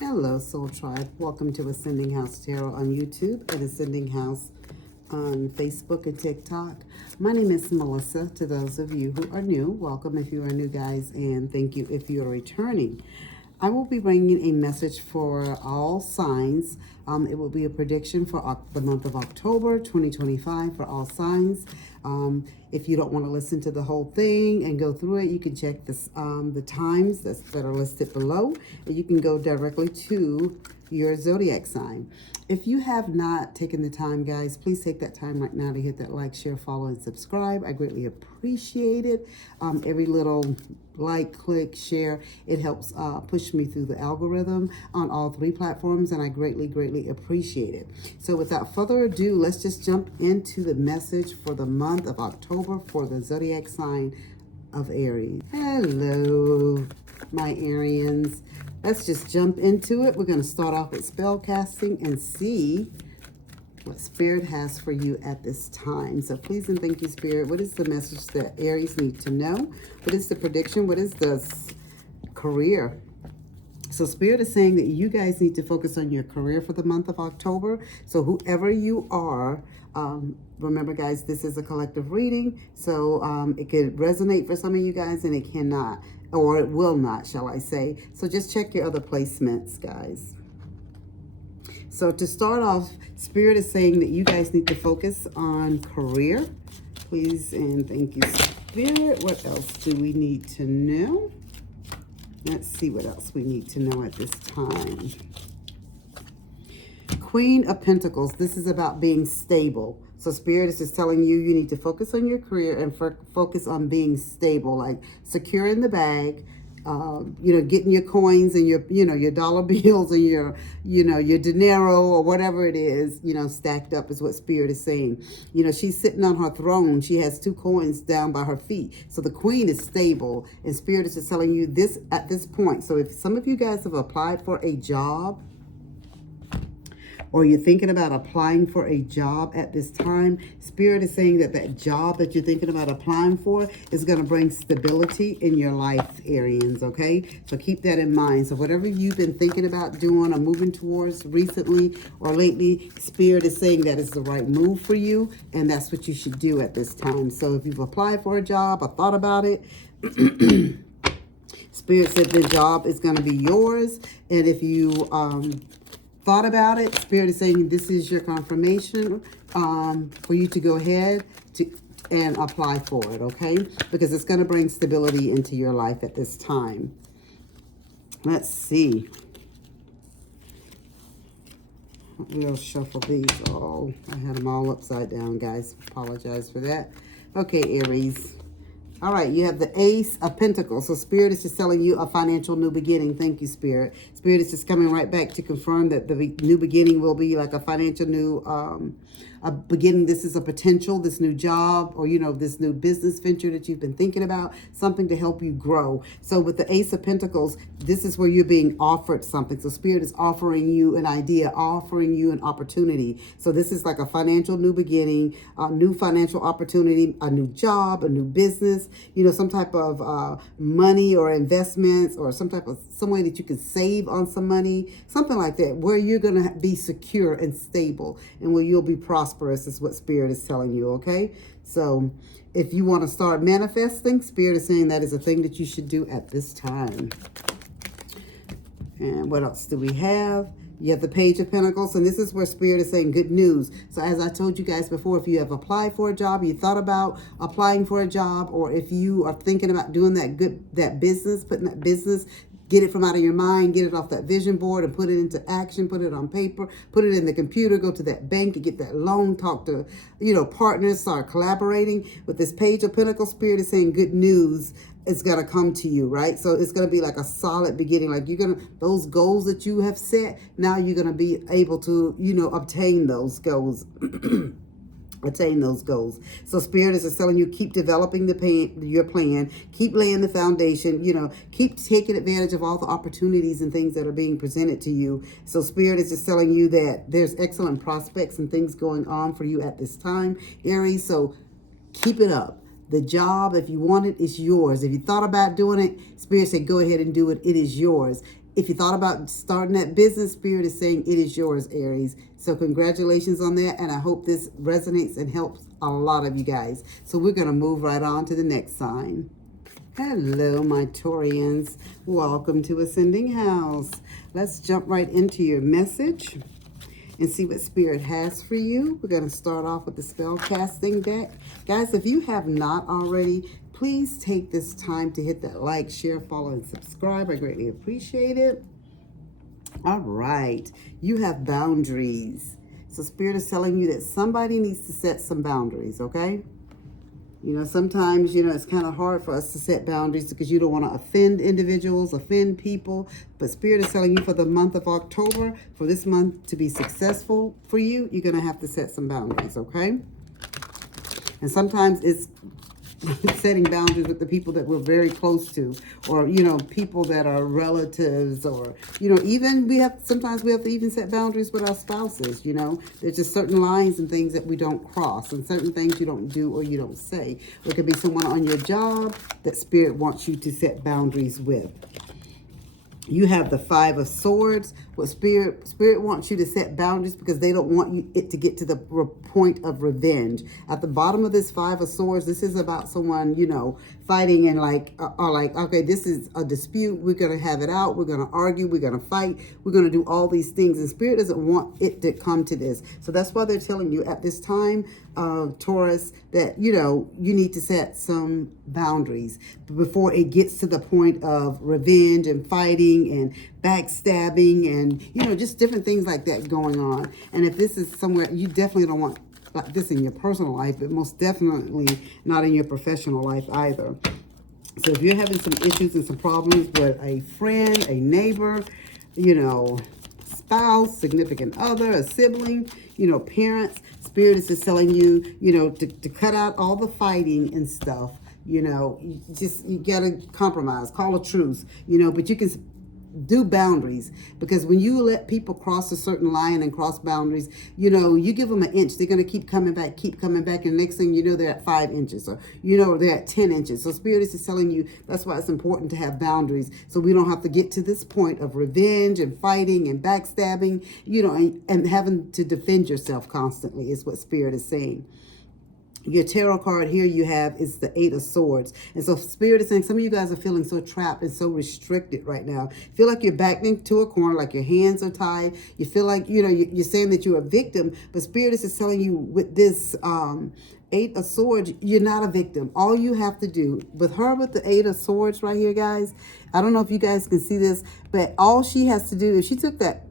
Hello, Soul Tribe. Welcome to Ascending House Tarot on YouTube and Ascending House on Facebook and TikTok. My name is Melissa. To those of you who are new, welcome if you are new, guys, and thank you if you are returning. I will be bringing a message for all signs. It will be a prediction for the month of October 2025 for all signs. If you don't want to listen to the whole thing and go through it, you can check this, the times that are listed below, and you can go directly to your zodiac sign. If you have not taken the time, guys, please take that time right now to hit that like, share, follow, and subscribe. I greatly appreciate it. Every little like, click, share, it helps push me through the algorithm on all three platforms, and I greatly appreciate it. So without further ado, let's just jump into the message for the month of October for the zodiac sign of Aries. Hello, my Arians. Let's just jump into it. We're going to start off with spell casting and see what Spirit has for you at this time. So please and thank you, Spirit. What is the message that Aries need to know? What is the prediction? What is the career? So Spirit is saying that you guys need to focus on your career for the month of October. So whoever you are, remember, guys, this is a collective reading. So it could resonate for some of you guys and it cannot, or it will not, shall I say. So just check your other placements, guys. So to start off, Spirit is saying that you guys need to focus on career. Please and thank you, Spirit. What else do we need to know? Let's see what else we need to know at this time. Queen of Pentacles. This is about being stable. So Spirit is just telling you you need to focus on your career and focus on being stable, like securing the bag, getting your coins and your dollar bills and your dinero or whatever it is, stacked up is what Spirit is saying. She's sitting on her throne. She has 2 coins down by her feet. So the Queen is stable, and Spirit is just telling you this at this point. So if some of you guys have applied for a job, or you're thinking about applying for a job at this time, Spirit is saying that that job that you're thinking about applying for is going to bring stability in your life, Arians, okay? So keep that in mind. So whatever you've been thinking about doing or moving towards recently or lately, Spirit is saying that is the right move for you, and that's what you should do at this time. So if you've applied for a job or thought about it, Spirit said the job is going to be yours. And if you thought about it, Spirit is saying this is your confirmation for you to go ahead and apply for it, okay? Because it's going to bring stability into your life at this time. Let's see. We'll shuffle these all. I had them all upside down, guys. Apologize for that. Okay, Aries. All right, you have the Ace of Pentacles. So Spirit is just telling you a financial new beginning. Thank you, Spirit. Spirit is just coming right back to confirm that the new beginning will be like a financial new a beginning. This is a potential, this new job, or, this new business venture that you've been thinking about, something to help you grow. So with the Ace of Pentacles, this is where you're being offered something. So Spirit is offering you an idea, offering you an opportunity. So this is like a financial new beginning, a new financial opportunity, a new job, a new business, some type of money or investments, or some way that you can save on some money, something like that, where you're going to be secure and stable and where you'll be prosperous is what Spirit is telling you, okay? So if you want to start manifesting, Spirit is saying that is a thing that you should do at this time. And what else do we have? You have the Page of Pentacles, and this is where Spirit is saying good news. So as I told you guys before, if you have applied for a job, you thought about applying for a job, or if you are thinking about doing that business, putting that business, get it from out of your mind, get it off that vision board and put it into action, put it on paper, put it in the computer, go to that bank and get that loan, talk to, partners, start collaborating. With this Page of Pentacles, Spirit is saying good news is going to come to you, right? So it's going to be like a solid beginning. Like those goals that you have set, now you're going to be able to, obtain those goals. Attain those goals. So Spirit is just telling you, keep developing your plan, keep laying the foundation, keep taking advantage of all the opportunities and things that are being presented to you. So Spirit is just telling you that there's excellent prospects and things going on for you at this time, Aries. So keep it up. The job, if you want it, is yours. If you thought about doing it, Spirit said, go ahead and do it. It is yours. If you thought about starting that business, Spirit is saying it is yours, Aries. So congratulations on that. And I hope this resonates and helps a lot of you guys. So we're going to move right on to the next sign. Hello, my Taurians. Welcome to Ascending House. Let's jump right into your message and see what Spirit has for you. We're going to start off with the spell casting deck. Guys, if you have not already, please take this time to hit that like, share, follow, and subscribe. I greatly appreciate it. All right. You have boundaries. So Spirit is telling you that somebody needs to set some boundaries, okay? You know, sometimes, you know, it's kind of hard for us to set boundaries because you don't want to offend individuals, offend people. But Spirit is telling you for the month of October, for this month to be successful for you, you're going to have to set some boundaries, okay? And sometimes it's setting boundaries with the people that we're very close to, or, you know, people that are relatives, or, you know, even sometimes we have to even set boundaries with our spouses. You know, there's just certain lines and things that we don't cross, and certain things you don't do or you don't say. Or it could be someone on your job that Spirit wants you to set boundaries with. You have the Five of Swords. What Spirit wants you to set boundaries because they don't want it to get to the point of revenge. At the bottom of this Five of Swords, this is about someone, you know, fighting and like, okay, this is a dispute. We're going to have it out. We're going to argue. We're going to fight. We're going to do all these things. And Spirit doesn't want it to come to this. So that's why they're telling you at this time, Taurus, that, you know, you need to set some boundaries before it gets to the point of revenge and fighting and backstabbing and, you know, just different things like that going on. And if this is somewhere, you definitely don't want like this in your personal life, but most definitely not in your professional life either. So if you're having some issues and some problems with a friend, a neighbor, you know, spouse, significant other, a sibling, you know, parents, Spirit is just telling you, you know, to cut out all the fighting and stuff. You know, you gotta compromise, call a truce, you know, but you can do boundaries, because when you let people cross a certain line and cross boundaries, you know, you give them an inch, they're going to keep coming back, and next thing you know, they're at 5 inches, or, you know, they're at 10 inches. So Spirit is just telling you that's why it's important to have boundaries, so we don't have to get to this point of revenge and fighting and backstabbing, you know, and having to defend yourself constantly is what Spirit is saying. Your tarot card here you have is the Eight of Swords. And so Spirit is saying some of you guys are feeling so trapped and so restricted right now. Feel like you're backed into a corner, like your hands are tied. You feel like, you know, you're saying that you're a victim, but Spirit is just telling you with this Eight of Swords, you're not a victim. All you have to do with her, with the Eight of Swords right here, guys, I don't know if you guys can see this, but all she has to do, if she took that,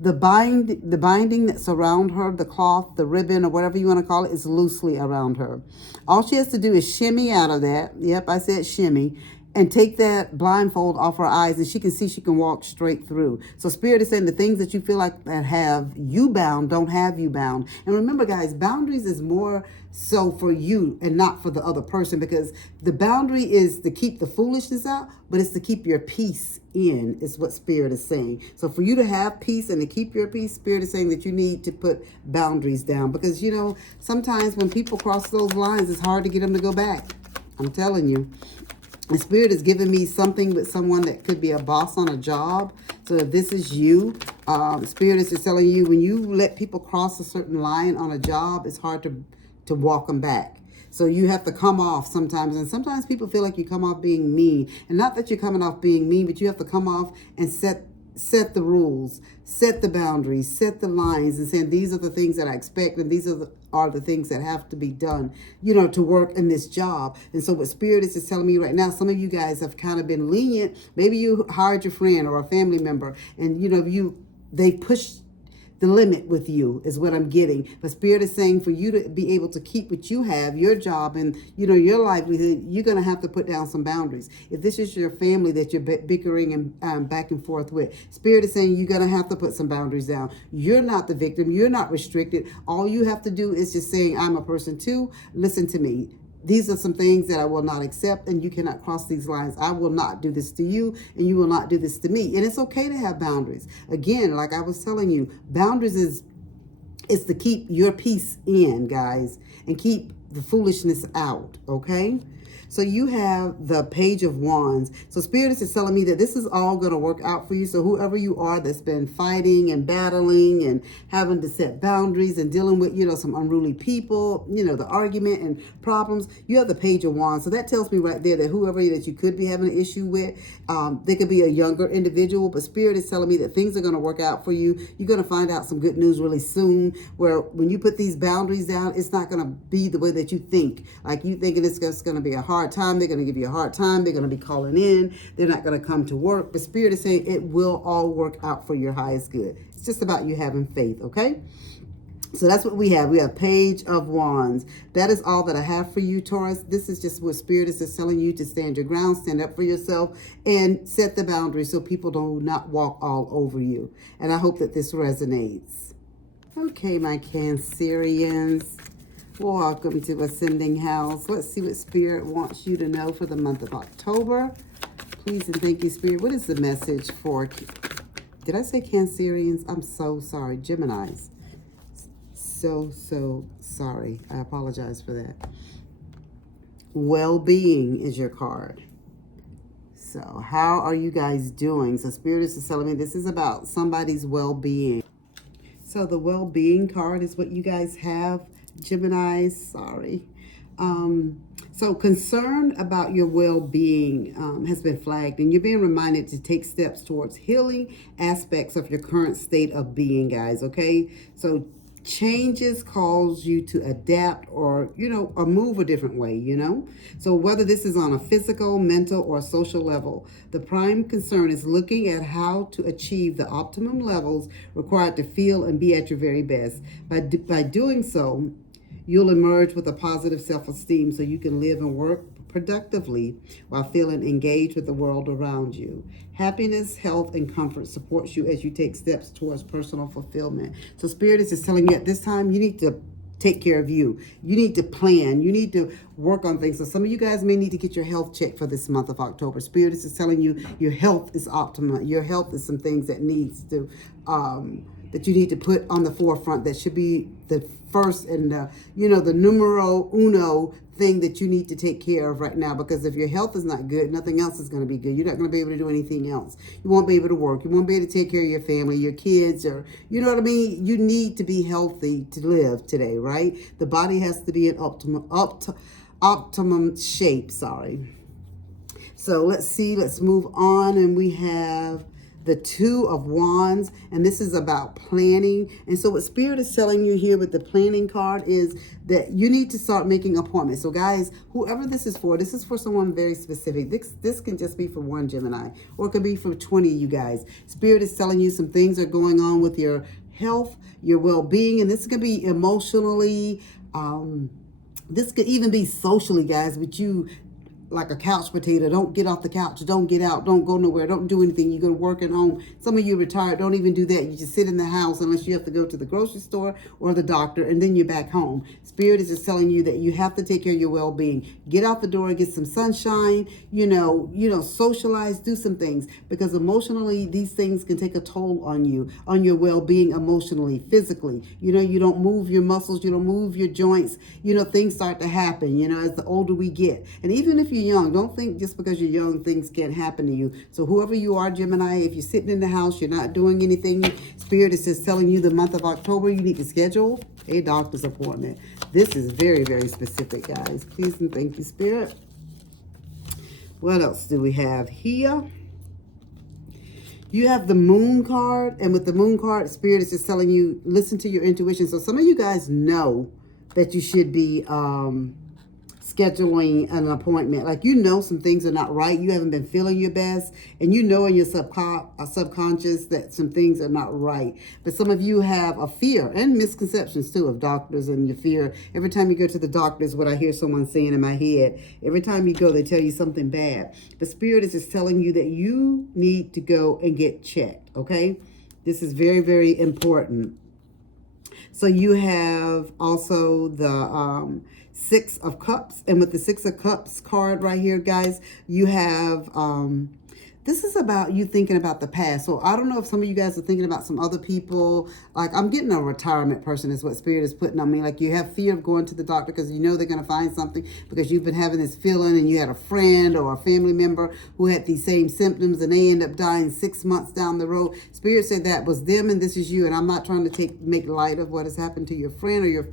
the binding that's around her, the cloth, the ribbon, or whatever you want to call it, is loosely around her. All she has to do is shimmy out of that. Yep, I said shimmy. And take that blindfold off her eyes, and she can see she can walk straight through. So Spirit is saying the things that you feel like that have you bound don't have you bound. And remember, guys, boundaries is more so for you and not for the other person, because the boundary is to keep the foolishness out, but it's to keep your peace in, is what Spirit is saying. So for you to have peace and to keep your peace, Spirit is saying that you need to put boundaries down, because, you know, sometimes when people cross those lines, it's hard to get them to go back. I'm telling you. And Spirit is giving me something with someone that could be a boss on a job. So if this is you, Spirit is just telling you, when you let people cross a certain line on a job, it's hard to walk them back. So you have to come off sometimes. And sometimes people feel like you come off being mean. And not that you're coming off being mean, but you have to come off and set the rules, set the boundaries, set the lines, and saying these are the things that I expect, and these are the things that have to be done, you know, to work in this job. And so what Spirit is just telling me right now, some of you guys have kind of been lenient. Maybe you hired your friend or a family member, and, you know, they pushed the limit with you, is what I'm getting. But Spirit is saying for you to be able to keep what you have, your job, and, you know, your livelihood, you're going to have to put down some boundaries. If this is your family that you're bickering and back and forth with, Spirit is saying you're going to have to put some boundaries down. You're not the victim. You're not restricted. All you have to do is just saying, I'm a person too. Listen to me. These are some things that I will not accept, and you cannot cross these lines. I will not do this to you, and you will not do this to me. And it's okay to have boundaries. Again, like I was telling you, boundaries is to keep your peace in, guys, and keep the foolishness out, okay? So you have the Page of Wands. So Spirit is just telling me that this is all going to work out for you. So whoever you are that's been fighting and battling and having to set boundaries and dealing with, some unruly people, the argument and problems, you have the Page of Wands. So that tells me right there that whoever that you could be having an issue with, they could be a younger individual, but Spirit is telling me that things are going to work out for you. You're going to find out some good news really soon, where when you put these boundaries down, it's not going to be the way that you think. Like you thinking it's just going to be a hard time. They're going to give you a hard time. They're going to be calling in. They're not going to come to work. But Spirit is saying it will all work out for your highest good. It's just about you having faith, okay? So that's what we have. We have Page of Wands. That is all that I have for you, Taurus. This is just what Spirit is just telling you to stand your ground, stand up for yourself, and set the boundaries so people do not walk all over you. And I hope that this resonates. Okay, my Cancerians. Welcome to Ascending House. Let's see what Spirit wants you to know for the month of October. Please and thank you, Spirit. What is the message for... Did I say Cancerians? I'm so sorry. Geminis. So sorry. I apologize for that. Well-being is your card. So how are you guys doing? So Spirit is just telling me this is about somebody's well-being. So the well-being card is what you guys have, Geminis. Sorry. So concern about your well-being has been flagged, and you're being reminded to take steps towards healing aspects of your current state of being, guys, okay? So changes cause you to adapt or move a different way, So whether this is on a physical, mental, or social level, the prime concern is looking at how to achieve the optimum levels required to feel and be at your very best. By doing so, you'll emerge with a positive self-esteem so you can live and work productively while feeling engaged with the world around you. Happiness, health, and comfort supports you as you take steps towards personal fulfillment. So Spirit is just telling you at this time, you need to take care of you. You need to plan. You need to work on things. So some of you guys may need to get your health checked for this month of October. Spirit is just telling you your health is optimal. Your health is some things that needs to, that you need to put on the forefront. That should be the first and the numero uno thing that you need to take care of right now, because if your health is not good, nothing else is going to be good. You're not going to be able to do anything else. You won't be able to work. You won't be able to take care of your family, your kids, or you know what I mean? You need to be healthy to live today, right? The body has to be in optimum shape, sorry. So let's move on, and we have the Two of Wands, and this is about planning. And so what Spirit is telling you here with the planning card is that you need to start making appointments. So guys, whoever this is for someone very specific. This can just be for one Gemini, or it could be for 20 of you guys. Spirit is telling you some things are going on with your health, your well-being, and this could be emotionally, this could even be socially, guys, with you like a couch potato. Don't get off the couch. Don't get out. Don't go nowhere. Don't do anything. You go to work at home. Some of you retired. Don't even do that. You just sit in the house unless you have to go to the grocery store or the doctor, and then you're back home. Spirit is just telling you that you have to take care of your well-being. Get out the door, get some sunshine, socialize, do some things, because emotionally these things can take a toll on you, on your well-being emotionally, physically. You don't move your muscles, you don't move your joints, things start to happen, as the older we get. And even if you're young, don't think just because you're young things can't happen to you. So whoever you are, Gemini, if you're sitting in the house, you're not doing anything, Spirit is just telling you the month of October you need to schedule a doctor's appointment. This is very, very specific, guys. Please and thank you, Spirit. What else do we have here? You have the Moon card, and with the Moon card, Spirit is just telling you, listen to your intuition. So some of you guys know that you should be scheduling an appointment. Like, some things are not right. You haven't been feeling your best, and in your subconscious that some things are not right. But some of you have a fear and misconceptions too of doctors, and your fear. Every time you go to the doctor is what I hear someone saying in my head. Every time you go, they tell you something bad. The Spirit is just telling you that you need to go and get checked, okay? This is very, very important. So you have also the Six of Cups. And with the Six of Cups card right here, guys, you have This is about you thinking about the past. So I don't know if some of you guys are thinking about some other people. Like I'm getting a retirement person is what Spirit is putting on me. Like you have fear of going to the doctor because you know they're going to find something because you've been having this feeling and you had a friend or a family member who had these same symptoms and they end up dying 6 months down the road. Spirit said that was them and this is you. And I'm not trying to make light of what has happened to your friend or your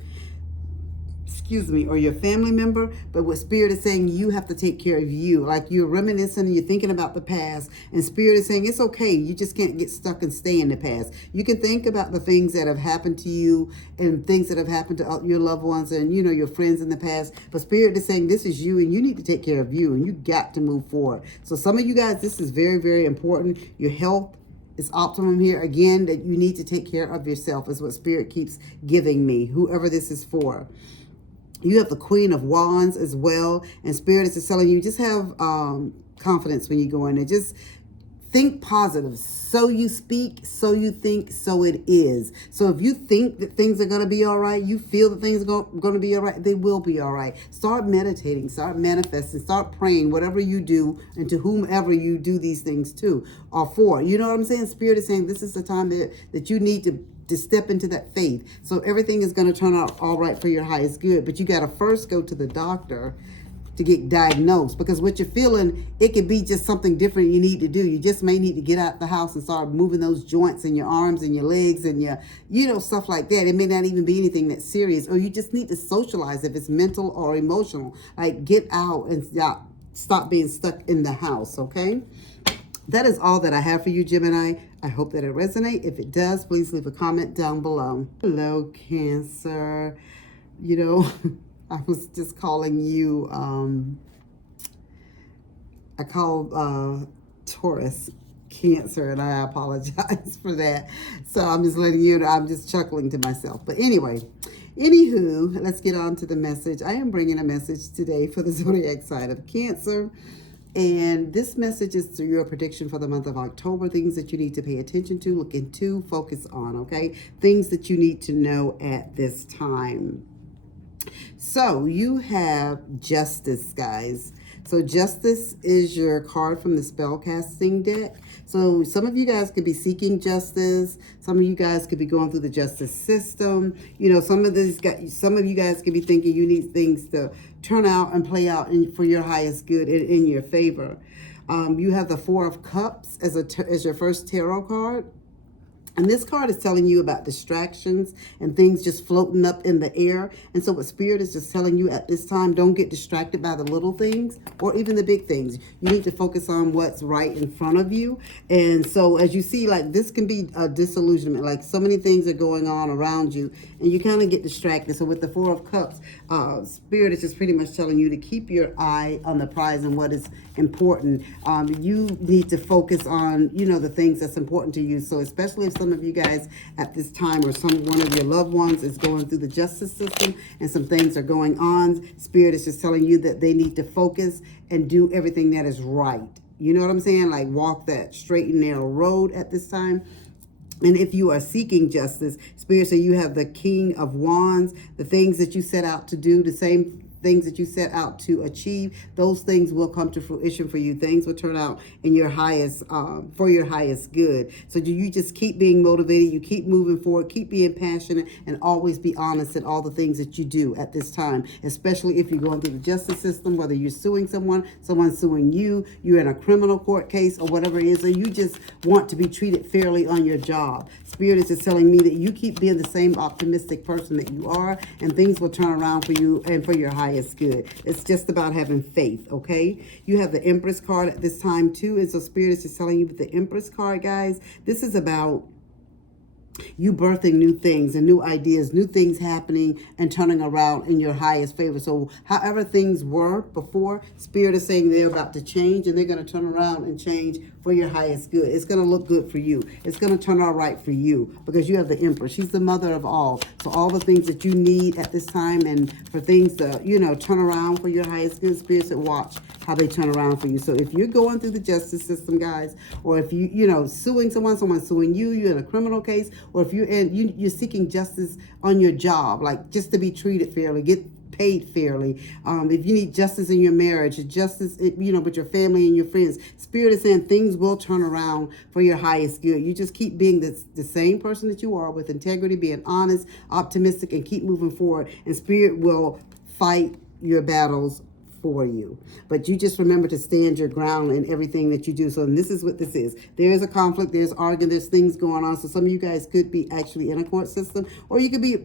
or your family member, but what Spirit is saying, you have to take care of you. Like you're reminiscing and you're thinking about the past, and Spirit is saying it's okay. You just can't get stuck and stay in the past. You can think about the things that have happened to you and things that have happened to your loved ones and, you know, your friends in the past, but Spirit is saying this is you and you need to take care of you and you got to move forward. So some of you guys, this is very, very important. Your health is optimum here. Again, that you need to take care of yourself is what Spirit keeps giving me, whoever this is for. You have the Queen of Wands as well. And Spirit is just telling you, just have confidence when you go in there. Just think positive. So you speak, so you think, so it is. So if you think that things are going to be all right, you feel that things are going to be all right, they will be all right. Start meditating, start manifesting, start praying, whatever you do, and to whomever you do these things to or for. You know what I'm saying? Spirit is saying this is the time that you need to step into that faith. So everything is going to turn out all right for your highest good. But you got to first go to the doctor to get diagnosed, because what you're feeling, it could be just something different you need to do. You just may need to get out the house and start moving those joints in your arms and your legs and your, you know, stuff like that. It may not even be anything that's serious, or you just need to socialize if it's mental or emotional. Like get out and stop being stuck in the house, okay? That is all that I have for you, Gemini. I hope that it resonates. If it does, please leave a comment down below. Hello, Cancer. You know, I was just calling you, I called Taurus Cancer, and I apologize for that. So I'm just letting you know, I'm just chuckling to myself. But anyway, anywho, let's get on to the message. I am bringing a message today for the zodiac sign of Cancer. And this message is your prediction for the month of October. Things that you need to pay attention to, look into, focus on, okay? Things that you need to know at this time. So you have Justice, guys. So Justice is your card from the spellcasting deck. So some of you guys could be seeking justice. Some of you guys could be going through the justice system. You know, some of you guys could be thinking you need things to turn out and play out for your highest good in your favor. You have the Four of Cups as your first tarot card. And this card is telling you about distractions and things just floating up in the air. And so what Spirit is just telling you at this time, don't get distracted by the little things or even the big things. You need to focus on what's right in front of you. And so as you see, like this can be a disillusionment. Like so many things are going on around you and you kind of get distracted. So with the Four of Cups, Spirit is just pretty much telling you to keep your eye on the prize and what is important. You need to focus on, you know, the things that's important to you. So especially if some of you guys at this time or one of your loved ones is going through the justice system and some things are going on, Spirit is just telling you that they need to focus and do everything that is right. You know what I'm saying? Like walk that straight and narrow road at this time. And if you are seeking justice, Spirit, so you have the King of Wands, the things that you set out to do, the same things that you set out to achieve, those things will come to fruition for you. Things will turn out in your highest, for your highest good. So do you just keep being motivated, you keep moving forward, keep being passionate, and always be honest in all the things that you do at this time, especially if you're going through the justice system, whether you're suing someone's suing you, you're in a criminal court case or whatever it is, or you just want to be treated fairly on your job. Spirit is just telling me that you keep being the same optimistic person that you are, and things will turn around for you and for your highest good. It's just about having faith, okay? You have the Empress card at this time too, and so Spirit is just telling you with the Empress card, guys, this is about you birthing new things and new ideas, new things happening and turning around in your highest favor. So however things were before, Spirit is saying they're about to change and they're going to turn around and change for your highest good. It's going to look good for you. It's going to turn out right for you because you have the Empress. She's the mother of all. So all the things that you need at this time and for things to, you know, turn around for your highest good, Spirit said watch how they turn around for you. So if you're going through the justice system, guys, or if you know, suing someone's suing you, you're in a criminal case, or if you're you're seeking justice on your job, like just to be treated fairly, get paid fairly. If you need justice in your marriage, justice, with your family and your friends, Spirit is saying things will turn around for your highest good. You just keep being the same person that you are, with integrity, being honest, optimistic, and keep moving forward. And Spirit will fight your battles for you. But you just remember to stand your ground in everything that you do. So, and this is what this is. There is a conflict, there's arguing, there's things going on. So some of you guys could be actually in a court system, or you could be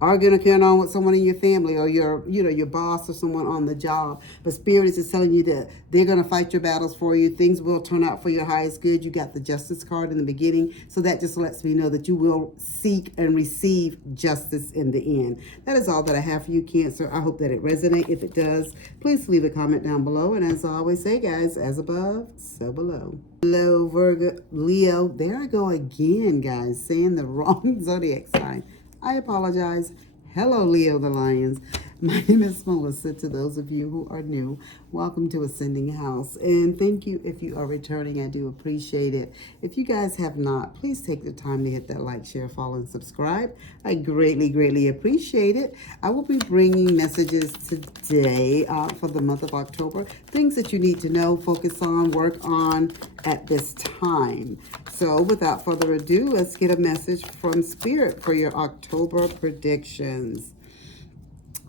arguing or carrying on with someone in your family, or your boss or someone on the job. But Spirit is just telling you that they're going to fight your battles for you. Things will turn out for your highest good. You got the Justice card in the beginning, so that just lets me know that you will seek and receive justice in the end. That is all that I have for you, Cancer. I hope that it resonates. If it does, please leave a comment down below. And as I always say, guys, as above, so below. Hello, Virgo, Leo. There I go again, guys, saying the wrong zodiac sign. I apologize. Hello, Leo the Lions. My name is Melissa. To those of you who are new, welcome to Ascending House. And thank you if you are returning. I do appreciate it. If you guys have not, please take the time to hit that like, share, follow, and subscribe. I greatly, greatly appreciate it. I will be bringing messages today for the month of October. Things that you need to know, focus on, work on at this time. So without further ado, let's get a message from Spirit for your October predictions.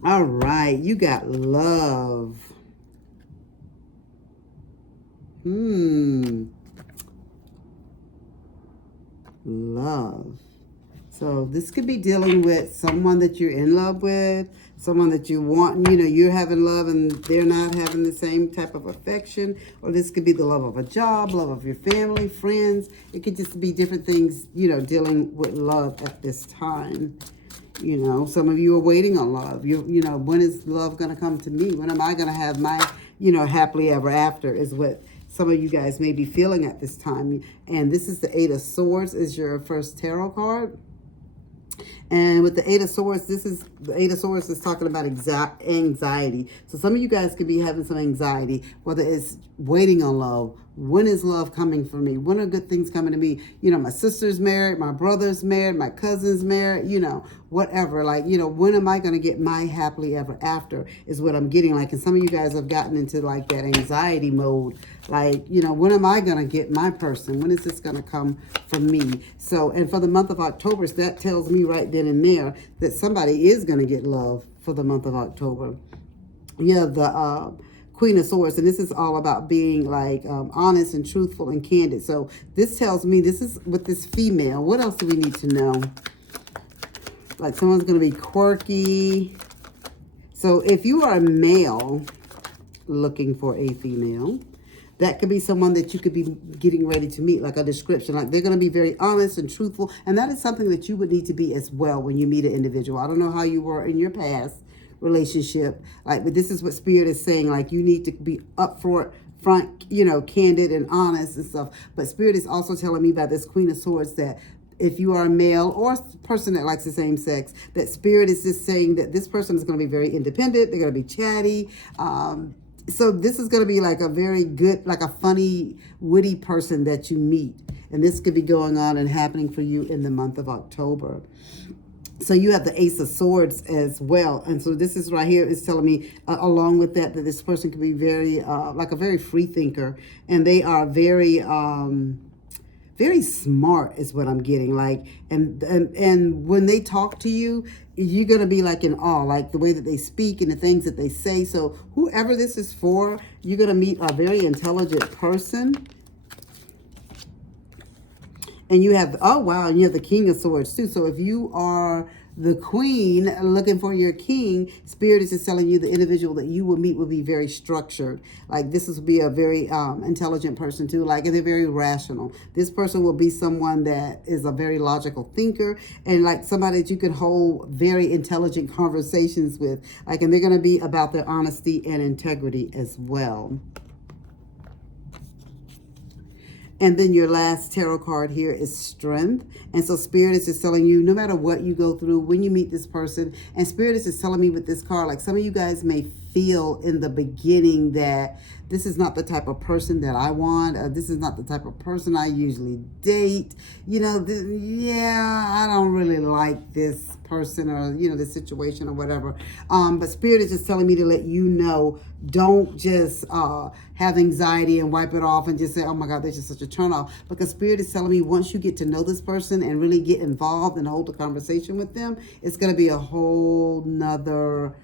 All right, you got love. Love. So this could be dealing with someone that you're in love with, someone that you want, you're having love and they're not having the same type of affection. Or this could be the love of a job, love of your family, friends. It could just be different things, dealing with love at this time. Some of you are waiting on love. When is love going to come to me? When am I going to have my, happily ever after, is what some of you guys may be feeling at this time. And this is the Eight of Swords, is your first tarot card. And with the Eight of Swords, the Eight of Swords is talking about anxiety. So some of you guys could be having some anxiety, whether it's waiting on love. When is love coming for me? When are good things coming to me? My sister's married, my brother's married, my cousin's married, whatever. Like, when am I going to get my happily ever after is what I'm getting. Like, and some of you guys have gotten into like that anxiety mode. Like, when am I going to get my person? When is this going to come for me? So, and for the month of October, so that tells me right then and there that somebody is going to get love for the month of October. You have the Queen of Swords, and this is all about being like honest and truthful and candid. So this tells me this is with this female. What else do we need to know? Like someone's going to be quirky. So if you are a male looking for a female, that could be someone that you could be getting ready to meet, like a description. Like they're going to be very honest and truthful. And that is something that you would need to be as well when you meet an individual. I don't know how you were in your past relationship, but this is what Spirit is saying. Like you need to be upfront, candid and honest and stuff. But Spirit is also telling me about this Queen of Swords that if you are a male or a person that likes the same sex, that Spirit is just saying that this person is going to be very independent. They're going to be chatty. So this is going to be like a very good, like a funny, witty person that you meet. And this could be going on and happening for you in the month of October. So you have the Ace of Swords as well. And so this is right here is telling me, along with that this person could be very, like a very free thinker. And they are very, very smart is what I'm getting. Like, and when they talk to you, you're going to be like in awe, like the way that they speak and the things that they say. So whoever this is for, you're going to meet a very intelligent person. And you have, oh wow, and you have the King of Swords too. So if you are the queen looking for your king, Spirit is just telling you the individual that you will meet will be very structured. Like this will be a very intelligent person too. Like, and they're very rational. This person will be someone that is a very logical thinker, and like somebody that you could hold very intelligent conversations with. Like, and they're going to be about their honesty and integrity as well. And then your last tarot card here is Strength. And so Spirit is just telling you, no matter what you go through, when you meet this person, and Spirit is just telling me with this card, like some of you guys may feel in the beginning that this is not the type of person that I want. This is not the type of person I usually date. You know, yeah, I don't really like this person or, you know, this situation or whatever. But Spirit is just telling me to let you know, don't just have anxiety and wipe it off and just say, oh my God, that's just such a turn off. Because Spirit is telling me once you get to know this person and really get involved and hold a conversation with them, it's going to be a whole nother...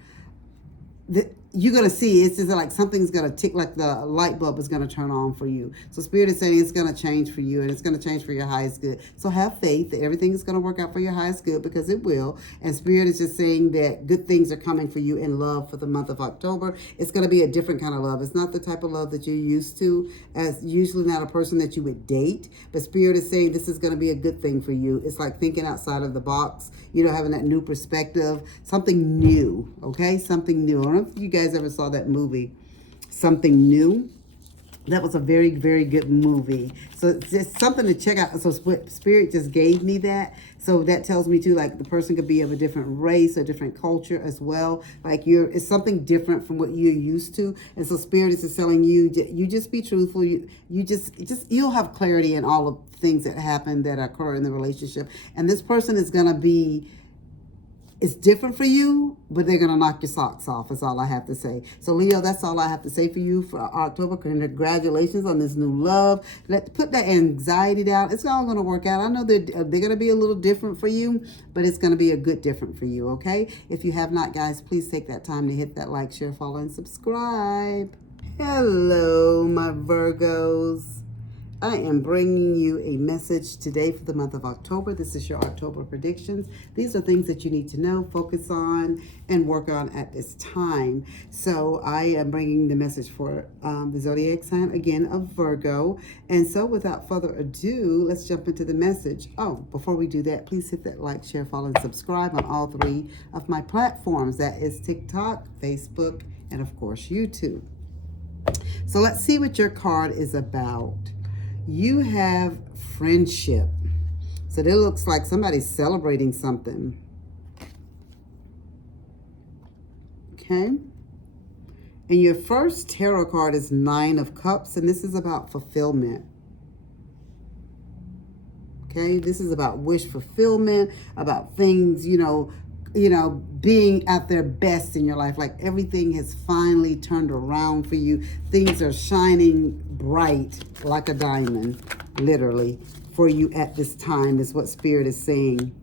You're going to see, it's just like something's going to tick, like the light bulb is going to turn on for you. So Spirit is saying it's going to change for you and it's going to change for your highest good. So have faith that everything is going to work out for your highest good, because it will. And Spirit is just saying that good things are coming for you in love for the month of October. It's going to be a different kind of love. It's not the type of love that you're used to, as usually not a person that you would date. But Spirit is saying this is going to be a good thing for you. It's like thinking outside of the box, you know, having that new perspective, something new, okay? Something new. I don't know if you guys ever saw that movie, Something New. That was a very, very good movie. So it's just something to check out. So Spirit just gave me that. So that tells me too, like the person could be of a different race or different culture as well. Like it's something different from what you're used to. And so Spirit is just telling you, you just be truthful. You'll have clarity in all of things that happen, that occur in the relationship. And this person is going to be, it's different for you, but they're going to knock your socks off, is all I have to say. So, Leo, that's all I have to say for you for October. Congratulations on this new love. Put that anxiety down. It's all going to work out. I know they're going to be a little different for you, but it's going to be a good different for you, okay? If you have not, guys, please take that time to hit that like, share, follow, and subscribe. Hello, my Virgos. I am bringing you a message today for the month of October. This is your October predictions. These are things that you need to know, focus on, and work on at this time. So I am bringing the message for the zodiac sign, again, of Virgo. And so without further ado, let's jump into the message. Oh, before we do that, please hit that like, share, follow, and subscribe on all 3 of my platforms. That is TikTok, Facebook, and of course, YouTube. So let's see what your card is about. You have friendship. So it looks like somebody's celebrating something. Okay. And your first tarot card is 9 of Cups, and this is about fulfillment. Okay. This is about wish fulfillment, about things, you know, being at their best in your life. Like everything has finally turned around for you. Things are shining bright like a diamond, literally, for you at this time, is what Spirit is saying.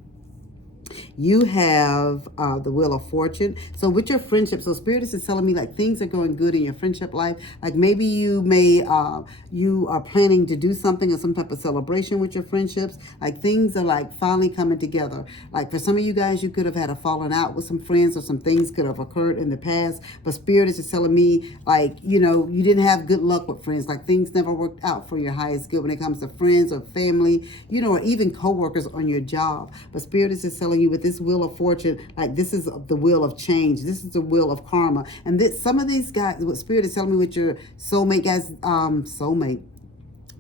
You have the Wheel of Fortune. So with your friendship, so Spirit is just telling me like things are going good in your friendship life. Like maybe you are planning to do something or some type of celebration with your friendships. Like things are like finally coming together. Like for some of you guys, you could have had a falling out with some friends, or some things could have occurred in the past. But Spirit is just telling me like, you know, you didn't have good luck with friends. Like things never worked out for your highest good when it comes to friends or family, you know, or even co-workers on your job. But Spirit is just telling you with this Wheel of Fortune, like this is the wheel of change. This is the wheel of karma. And this, some of these guys, what Spirit is telling me with your soulmate, guys, soulmate.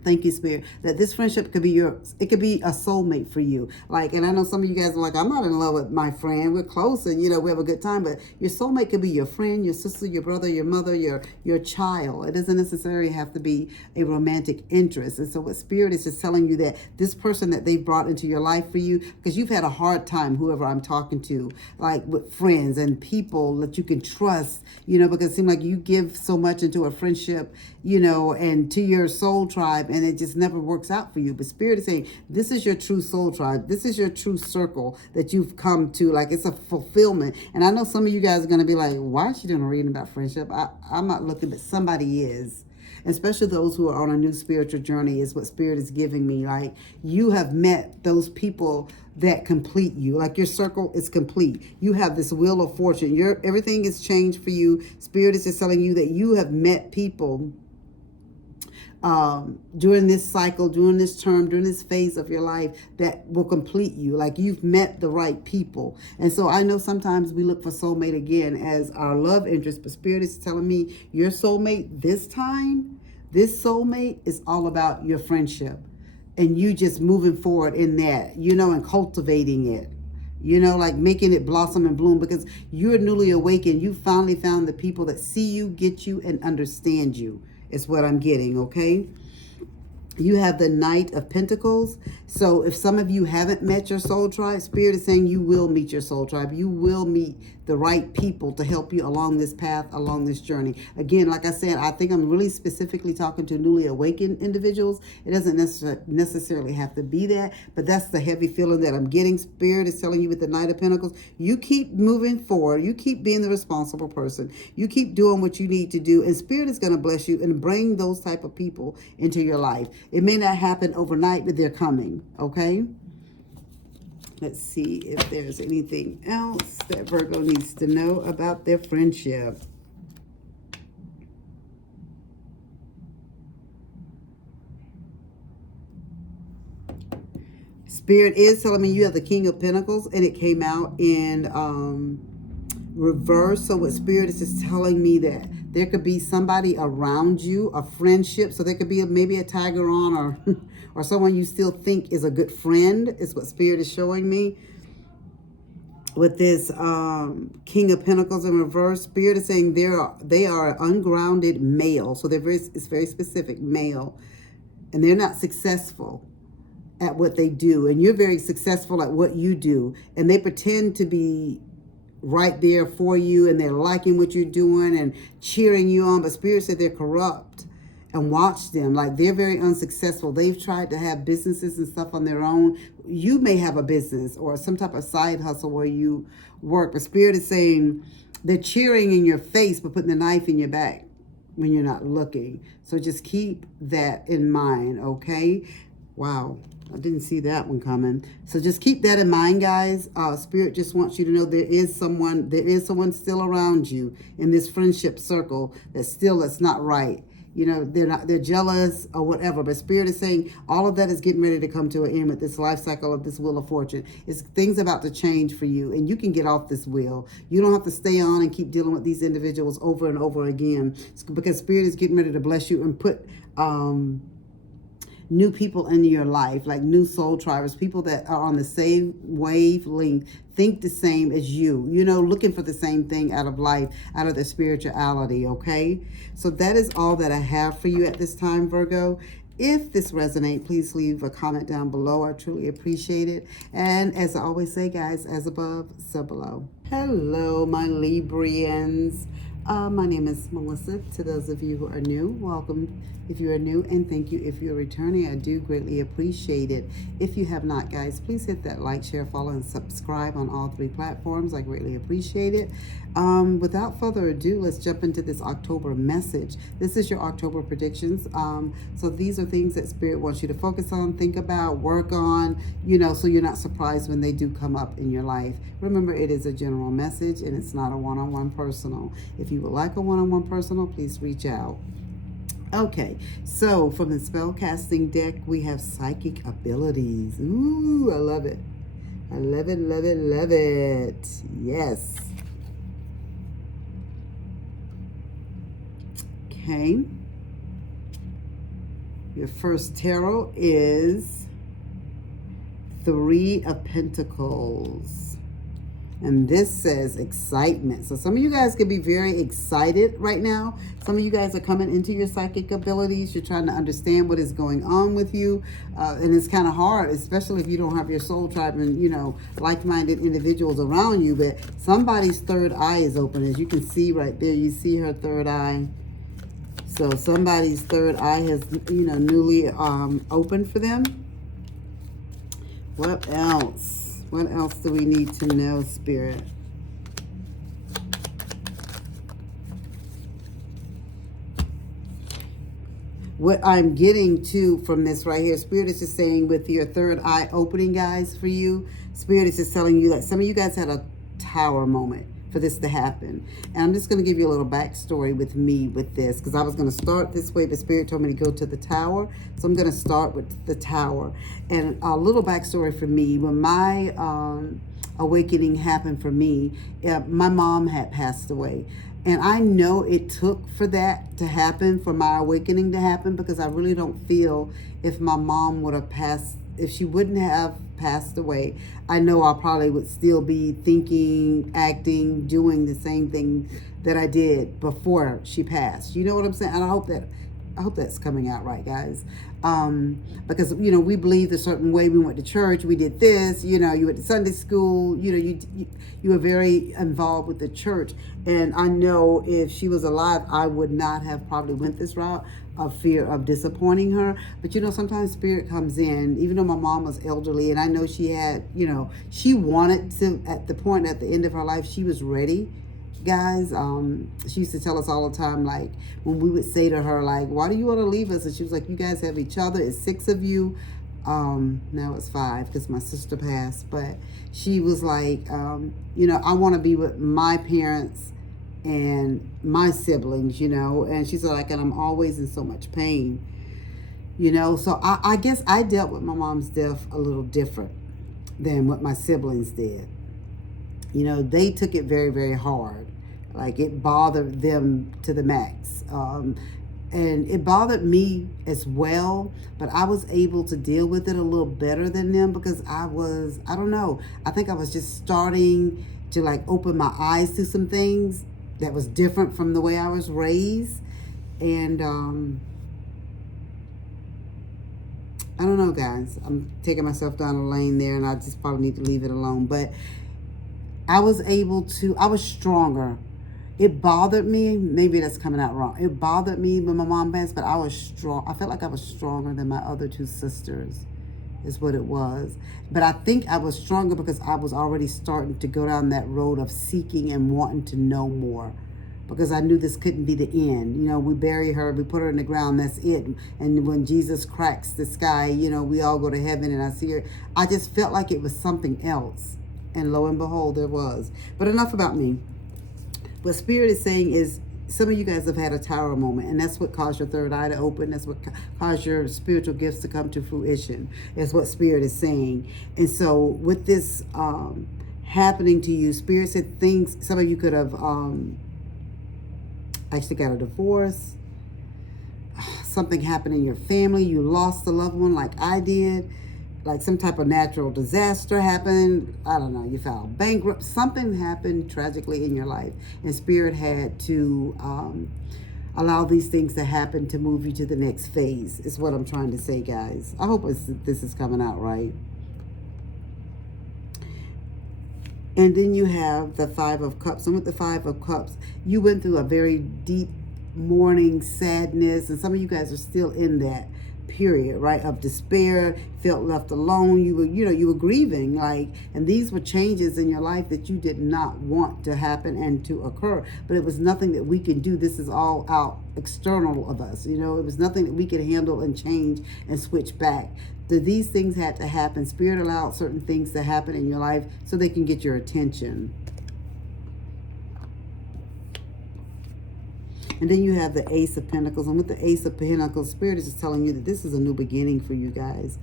Thank you, Spirit, that this friendship could be it could be a soulmate for you. Like, and I know some of you guys are like, I'm not in love with my friend. We're close and, you know, we have a good time. But your soulmate could be your friend, your sister, your brother, your mother, your child. It doesn't necessarily have to be a romantic interest. And so what Spirit is just telling you, that this person that they've brought into your life for you, because you've had a hard time, whoever I'm talking to, like with friends and people that you can trust, you know, because it seems like you give so much into a friendship, you know, and to your soul tribe, and it just never works out for you. But Spirit is saying, this is your true soul tribe. This is your true circle that you've come to. Like, it's a fulfillment. And I know some of you guys are going to be like, why is she doing a reading about friendship? I'm not looking, but somebody is. Especially those who are on a new spiritual journey is what Spirit is giving me. Like, you have met those people that complete you. Like, your circle is complete. You have this Wheel of Fortune. Everything is changed for you. Spirit is just telling you that you have met people during this cycle, during this term, during this phase of your life that will complete you. Like, you've met the right people. And so I know sometimes we look for soulmate again as our love interest, but Spirit is telling me your soulmate this time, this soulmate is all about your friendship and you just moving forward in that, you know, and cultivating it. You know, like making it blossom and bloom, because you're newly awakened. You finally found the people that see you, get you, and understand you, is what I'm getting, okay? You have the Knight of Pentacles. So if some of you haven't met your soul tribe, Spirit is saying you will meet your soul tribe. You will meet the right people to help you along this path, along this journey. Again, like I said, I think I'm really specifically talking to newly awakened individuals. It doesn't necessarily have to be that, but that's the heavy feeling that I'm getting. Spirit is telling you with the Knight of Pentacles, you keep moving forward. You keep being the responsible person. You keep doing what you need to do, and Spirit is going to bless you and bring those type of people into your life. It may not happen overnight, but they're coming, okay? Let's see if there's anything else that Virgo needs to know about their friendship. Spirit is telling me you have the King of Pentacles, and it came out in reverse. So what Spirit is just telling me that there could be somebody around you, a friendship. So there could be maybe a tiger on, or someone you still think is a good friend, is what Spirit is showing me. With this King of Pentacles in reverse, Spirit is saying they are an ungrounded male. So it's very specific, male. And they're not successful at what they do. And you're very successful at what you do. And they pretend to be right there for you, and they're liking what you're doing and cheering you on. But Spirit said they're corrupt. And watch them, like they're very unsuccessful. They've tried to have businesses and stuff on their own. You may have a business or some type of side hustle where you work, but Spirit is saying they're cheering in your face but putting the knife in your back when you're not looking. So just keep that in mind, okay? Wow, I didn't see that one coming. So just keep that in mind, guys. Spirit just wants you to know there is someone still around you in this friendship circle that's not right. You know, they're jealous or whatever, but Spirit is saying all of that is getting ready to come to an end with this life cycle of this Wheel of Fortune. It's things about to change for you, and you can get off this wheel. You don't have to stay on and keep dealing with these individuals over and over again, because Spirit is getting ready to bless you and put new people into your life, like new soul tribers, people that are on the same wavelength, think the same as you, you know, looking for the same thing out of life, out of their spirituality, okay? So that is all that I have for you at this time, Virgo. If this resonates, please leave a comment down below. I truly appreciate it. And as I always say, guys, as above, so below. Hello, my Librians. My name is Melissa. To those of you who are new, welcome if you are new, and thank you if you're returning. I do greatly appreciate it. If you have not, guys, please hit that like, share, follow, and subscribe on all 3 platforms. I greatly appreciate it. Without further ado, let's jump into this October message. This is your October predictions. So these are things that Spirit wants you to focus on, think about, work on, you know, so you're not surprised when they do come up in your life. Remember, it is a general message, and it's not a one-on-one personal. If you would like a one-on-one personal, please reach out. Okay, so from the spell casting deck, we have psychic abilities. Ooh, I love it. I love it, love it, love it. Yes. Okay. Your first tarot is 3 of Pentacles. And this says excitement. So some of you guys could be very excited right now. Some of you guys are coming into your psychic abilities. You're trying to understand what is going on with you. And it's kind of hard, especially if you don't have your soul tribe and, you know, like-minded individuals around you. But somebody's third eye is open. As you can see right there, you see her third eye. So somebody's third eye has, you know, newly opened for them. What else? What else do we need to know, Spirit? What I'm getting to from this right here, Spirit is just saying with your third eye opening, guys, for you, Spirit is just telling you that some of you guys had a tower moment for this to happen. And I'm just going to give you a little backstory with me with this, because I was going to start this way, but Spirit told me to go to the tower. So I'm going to start with the tower. And a little backstory for me. When my awakening happened for me, my mom had passed away. And I know it took for that to happen, for my awakening to happen, because I really don't feel if my mom would have passed if she wouldn't have passed away, I know I probably would still be thinking, acting, doing the same thing that I did before she passed. You know what I'm saying? And I hope that's coming out right, guys. Because, you know, we believed a certain way. We went to church. We did this. You know, you went to Sunday school. You know, you were very involved with the church. And I know if she was alive, I would not have probably went this route of fear of disappointing her. But, you know, sometimes spirit comes in, even though my mom was elderly, and I know she had, you know, she wanted to, at the end of her life, she was ready. Guys, she used to tell us all the time, like, when we would say to her, like, why do you want to leave us? And she was like, you guys have each other. It's 6 of you. Now it's 5 because my sister passed. But she was like, you know, I want to be with my parents and my siblings, you know. And she's like, and I'm always in so much pain, you know. So I guess I dealt with my mom's death a little different than what my siblings did. You know, they took it very, very hard. Like, it bothered them to the max. And it bothered me as well, but I was able to deal with it a little better than them because I don't know, I think I was just starting to, like, open my eyes to some things that was different from the way I was raised. And I don't know, guys. I'm taking myself down a lane there, and I just probably need to leave it alone. But I was stronger. It bothered me. Maybe that's coming out wrong. It bothered me when my mom passed, but I was strong. I felt like I was stronger than my other 2 sisters, is what it was. But I think I was stronger because I was already starting to go down that road of seeking and wanting to know more. Because I knew this couldn't be the end. You know, we bury her, we put her in the ground, that's it. And when Jesus cracks the sky, you know, we all go to heaven and I see her. I just felt like it was something else. And lo and behold, there was. But enough about me. What Spirit is saying is, some of you guys have had a tower moment, and that's what caused your third eye to open. That's what caused your spiritual gifts to come to fruition. Is what Spirit is saying. And so with this happening to you, Spirit said things, some of you could have actually got a divorce. Something happened in your family. You lost a loved one like I did. Like some type of natural disaster happened. I don't know, you filed bankrupt. Something happened tragically in your life. And Spirit had to allow these things to happen to move you to the next phase, is what I'm trying to say, guys. I hope this is coming out right. And then you have the 5 of Cups. And with the 5 of Cups, you went through a very deep mourning, sadness. And some of you guys are still in that period, right, of despair, felt left alone. You were grieving, like, and these were changes in your life that you did not want to happen and to occur, but it was nothing that we can do. This is all out external of us, you know. It was nothing that we could handle and change and switch back. These things had to happen. Spirit allowed certain things to happen in your life so they can get your attention. And then you have the Ace of Pentacles. And with the Ace of Pentacles, Spirit is just telling you that this is a new beginning for you guys.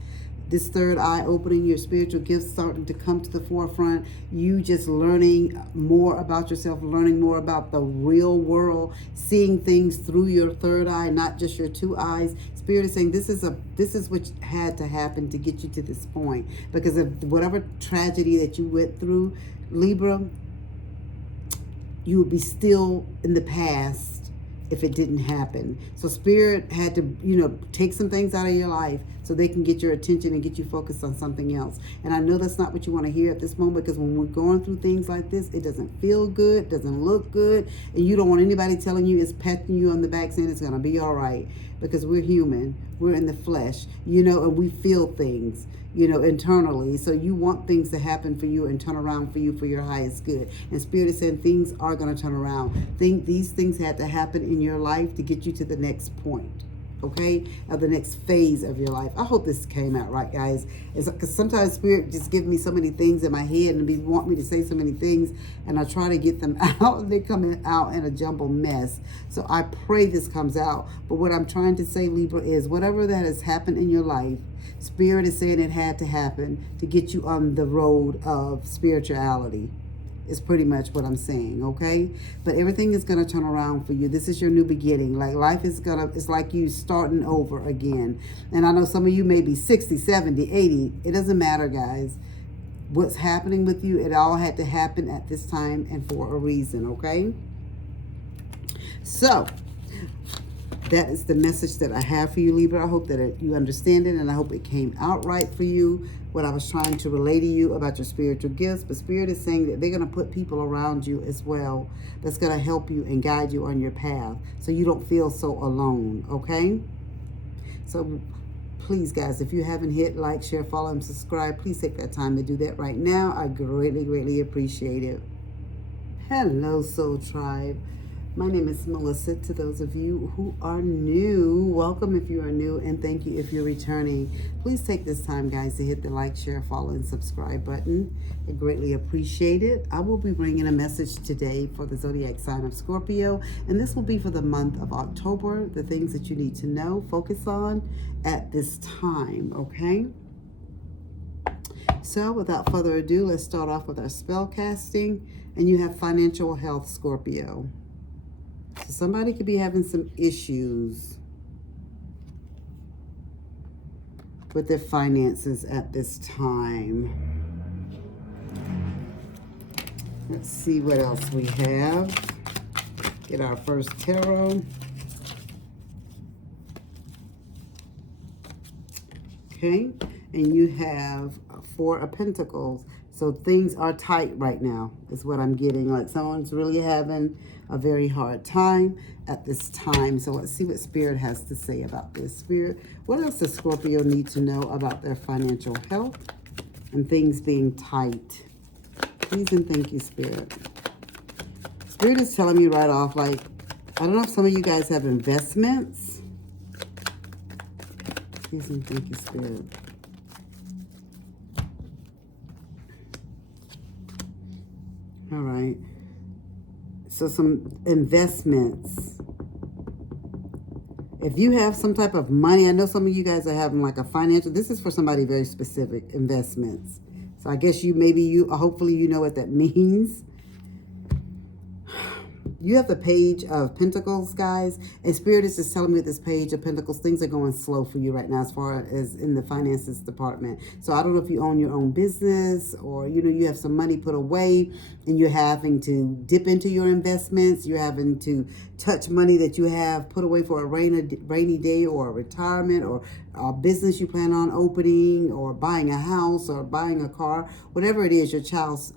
This third eye opening, your spiritual gifts starting to come to the forefront. You just learning more about yourself, learning more about the real world, seeing things through your third eye, not just your 2 eyes. Spirit is saying this is what had to happen to get you to this point. Because of whatever tragedy that you went through, Libra, you would be still in the past if it didn't happen. So Spirit had to, you know, take some things out of your life so they can get your attention and get you focused on something else. And I know that's not what you want to hear at this moment, because when we're going through things like this, it doesn't feel good, doesn't look good, and you don't want anybody telling you, is patting you on the back saying it's going to be all right, because we're human, we're in the flesh, you know, and we feel things, you know, internally. So you want things to happen for you and turn around for you for your highest good. And Spirit is saying things are going to turn around. These things had to happen in your life to get you to the next point, okay, of the next phase of your life. I hope this came out right, guys. It's because sometimes Spirit just gives me so many things in my head and want me to say so many things, and I try to get them out, and they're coming out in a jumbled mess. So I pray this comes out. But what I'm trying to say, Libra, is whatever that has happened in your life, Spirit is saying it had to happen to get you on the road of spirituality. is pretty much what I'm saying, okay? But everything is going to turn around for you. This is your new beginning. Like life is it's like you starting over again. And I know some of you may be 60, 70, 80. It doesn't matter, guys. What's happening with you, it all had to happen at this time and for a reason, okay? So, that is the message that I have for you, Libra. I hope that you understand it, and I hope it came out right for you, what I was trying to relay to you about your spiritual gifts. But Spirit is saying that they're going to put people around you as well that's going to help you and guide you on your path so you don't feel so alone, okay? So please, guys, if you haven't hit like, share, follow, and subscribe, please take that time to do that right now. I greatly, greatly appreciate it. Hello, Soul Tribe. My name is Melissa. To those of you who are new, welcome if you are new, and thank you if you're returning. Please take this time, guys, to hit the like, share, follow, and subscribe button. I greatly appreciate it. I will be bringing a message today for the zodiac sign of Scorpio, and this will be for the month of October, the things that you need to know, focus on at this time, okay? So without further ado, let's start off with our spell casting, and you have financial health, Scorpio. So somebody could be having some issues with their finances at this time. Let's see what else we have. Get our first tarot. Okay, and you have Four of Pentacles. So things are tight right now is what I'm getting. Like someone's really having a very hard time at this time. So let's see what Spirit has to say about this. Spirit, what else does Scorpio need to know about their financial health and things being tight? Please and thank you, Spirit. Spirit is telling me right off, like, I don't know if some of you guys have investments. Please and thank you, Spirit. All right. So some investments. If you have some type of money, I know some of you guys are having like a financial, this is for somebody very specific, investments. So I guess hopefully you know what that means. You have the Page of Pentacles, guys. And Spirit is just telling me with this Page of Pentacles, things are going slow for you right now as far as in the finances department. So I don't know if you own your own business or, you have some money put away and you're having to dip into your investments. You're having to touch money that you have put away for a rainy day or a retirement or a business you plan on opening or buying a house or buying a car, whatever it is, your child's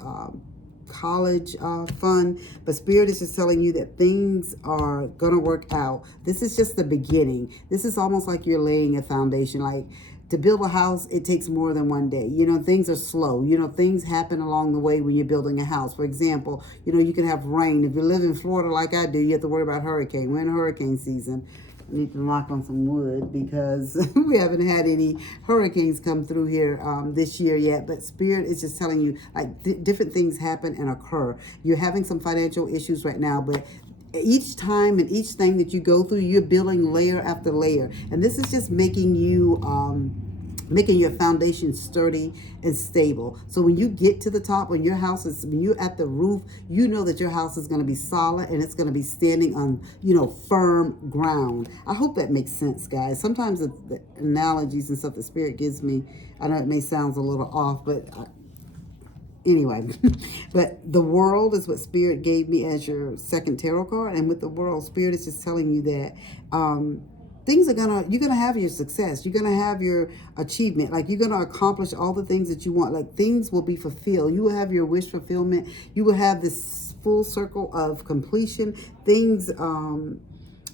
college fund. But Spirit is just telling you that things are gonna work out. This is just the beginning. This is almost like you're laying a foundation. Like to build a house, it takes more than one day. Things are slow. Things happen along the way when you're building a house. For example, you can have rain. If you live in Florida like I do, you have to worry about hurricane. We're in hurricane season. I need to knock on some wood because we haven't had any hurricanes come through here this year yet. But Spirit is just telling you, like, different things happen and occur. You're having some financial issues right now, but each time and each thing that you go through, you're building layer after layer. And this is just making you making your foundation sturdy and stable. So when you get to the top, when you're at the roof, you know that your house is going to be solid and it's going to be standing on, firm ground. I hope that makes sense, guys. Sometimes the analogies and stuff the Spirit gives me, I know it may sound a little off, but anyway, but the World is what Spirit gave me as your second tarot card. And with the World, Spirit is just telling you that, you're gonna have your success. You're gonna have your achievement. Like you're gonna accomplish all the things that you want. Like things will be fulfilled. You will have your wish fulfillment. You will have this full circle of completion. Things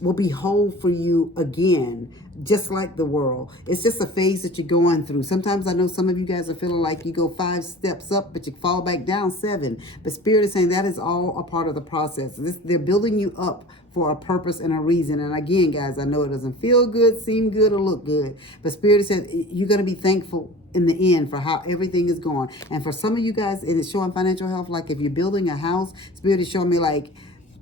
will be whole for you again, just like the World. It's just a phase that you're going through. Sometimes I know some of you guys are feeling like you go 5 steps up, but you fall back down 7. But Spirit is saying that is all a part of the process. They're building you up for a purpose and a reason. And again, guys, I know it doesn't feel good, seem good, or look good. But Spirit says you're going to be thankful in the end for how everything is going. And for some of you guys, it is showing financial health. Like if you're building a house, Spirit is showing me like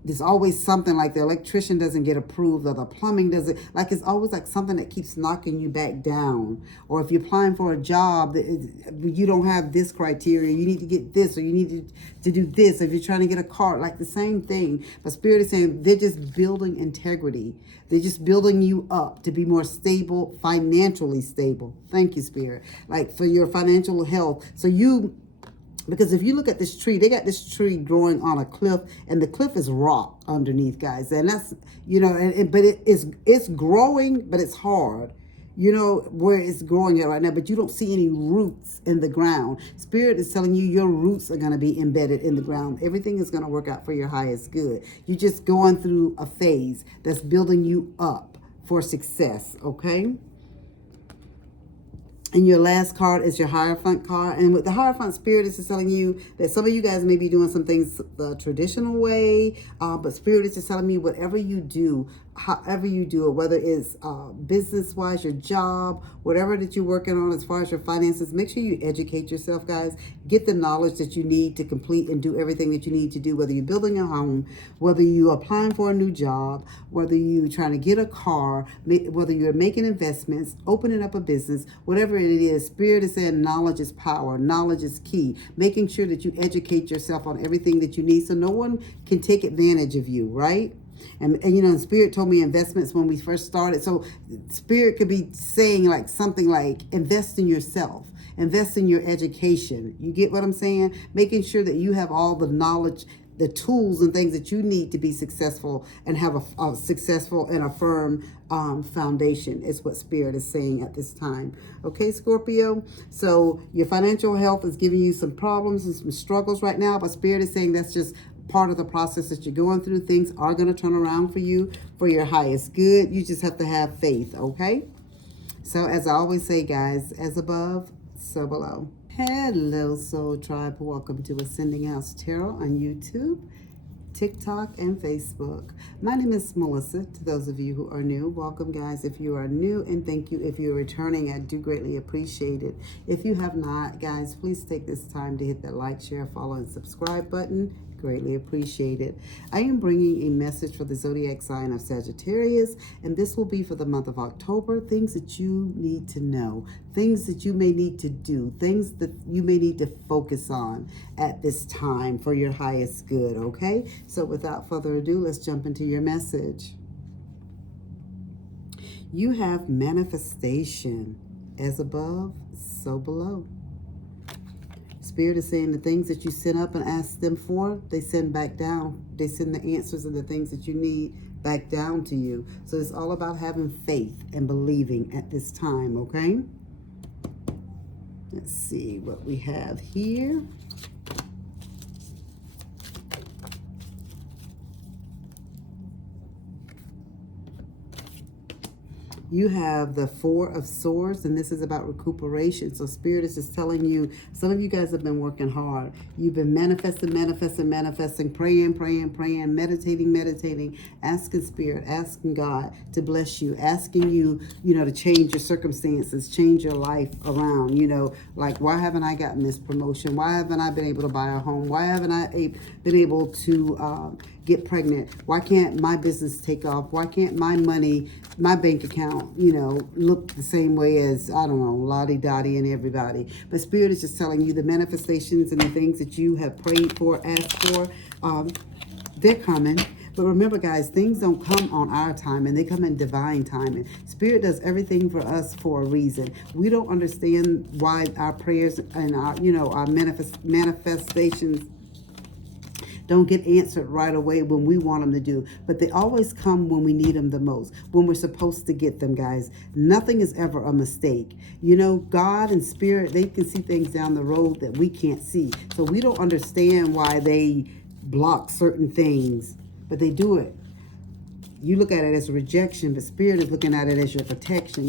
there's always something like the electrician doesn't get approved or the plumbing doesn't, like it's always like something that keeps knocking you back down. Or if you're applying for a job that you don't have this criteria, you need to get this, or you need to do this. If you're trying to get a car, like the same thing. But Spirit is saying they're just building integrity. They're just building you up to be more stable, financially stable. Thank you, Spirit. Like for your financial health. So because if you look at this tree, they got this tree growing on a cliff, and the cliff is rock underneath, guys. And that's, but it's growing, but it's hard, where it's growing at right now. But you don't see any roots in the ground. Spirit is telling you your roots are going to be embedded in the ground. Everything is going to work out for your highest good. You're just going through a phase that's building you up for success, okay? And your last card is your Hierophant card. And with the Hierophant, Spirit is just telling you that some of you guys may be doing some things the traditional way. But Spirit is just telling me whatever you do, however you do it, whether it's business-wise, your job, whatever that you're working on as far as your finances, make sure you educate yourself, guys. Get the knowledge that you need to complete and do everything that you need to do, whether you're building a home, whether you're applying for a new job, whether you're trying to get a car, whether you're making investments, opening up a business, whatever it is. Spirit is saying knowledge is power. Knowledge is key. Making sure that you educate yourself on everything that you need so no one can take advantage of you, right? And Spirit told me investments when we first started. So Spirit could be saying like something like invest in yourself, invest in your education. You get what I'm saying? Making sure that you have all the knowledge, the tools and things that you need to be successful and have a successful and a firm foundation is what Spirit is saying at this time. Okay, Scorpio? So your financial health is giving you some problems and some struggles right now, but Spirit is saying that's just part of the process that you're going through. Things are going to turn around for you for your highest good. You just have to have faith, okay? So as I always say, guys, as above, so below. Hello, Soul Tribe. Welcome to Ascending House Tarot on YouTube, TikTok, and Facebook. My name is Melissa. To those of you who are new, welcome, guys. If you are new, and thank you if you're returning, I do greatly appreciate it. If you have not, guys, please take this time to hit that like, share, follow, and subscribe button. Greatly appreciated. I am bringing a message for the zodiac sign of Sagittarius, and this will be for the month of October. Things that you need to know, things that you may need to do, things that you may need to focus on at this time for your highest good, okay? So without further ado, let's jump into your message. You have manifestation. As above, so below. Spirit is saying the things that you send up and ask them for, they send back down. They send the answers and the things that you need back down to you. So it's all about having faith and believing at this time, okay? Let's see what we have here. You have the Four of Swords, and this is about recuperation. So Spirit is just telling you, some of you guys have been working hard. You've been manifesting, praying, meditating, asking Spirit, asking God to bless you, asking you, to change your circumstances, change your life around, like, why haven't I gotten this promotion? Why haven't I been able to buy a home? Why haven't I been able to get pregnant? Why can't my business take off? Why can't my money, my bank account, look the same way as, I don't know, Lottie Dottie and everybody? But Spirit is just telling you the manifestations and the things that you have prayed for, asked for, they're coming. But remember, guys, things don't come on our time, and they come in divine timing. Spirit does everything for us for a reason. We don't understand why our prayers and our, our manifestations don't get answered right away when we want them to do. But they always come when we need them the most, when we're supposed to get them, guys. Nothing is ever a mistake. God and Spirit, they can see things down the road that we can't see. So we don't understand why they block certain things, but they do it. You look at it as a rejection, but Spirit is looking at it as your protection.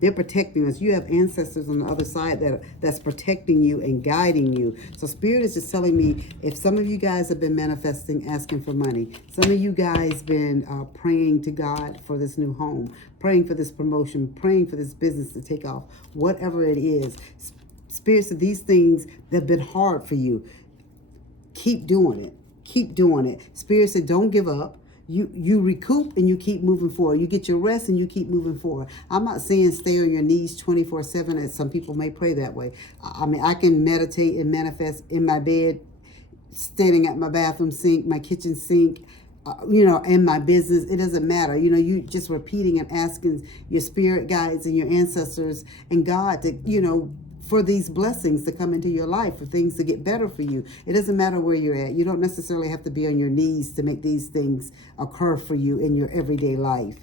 They're protecting us. You have ancestors on the other side that's protecting you and guiding you. So Spirit is just telling me, if some of you guys have been manifesting, asking for money, some of you guys been praying to God for this new home, praying for this promotion, praying for this business to take off, whatever it is. Spirit said these things that have been hard for you, keep doing it. Keep doing it. Spirit said, don't give up. You recoup and you keep moving forward. You get your rest and you keep moving forward. I'm not saying stay on your knees 24/7, as some people may pray that way. I mean, I can meditate and manifest in my bed, standing at my bathroom sink, my kitchen sink, in my business. It doesn't matter. You just repeating and asking your spirit guides and your ancestors and God to, for these blessings to come into your life, for things to get better for you. It doesn't matter where you're at. You don't necessarily have to be on your knees to make these things occur for you in your everyday life.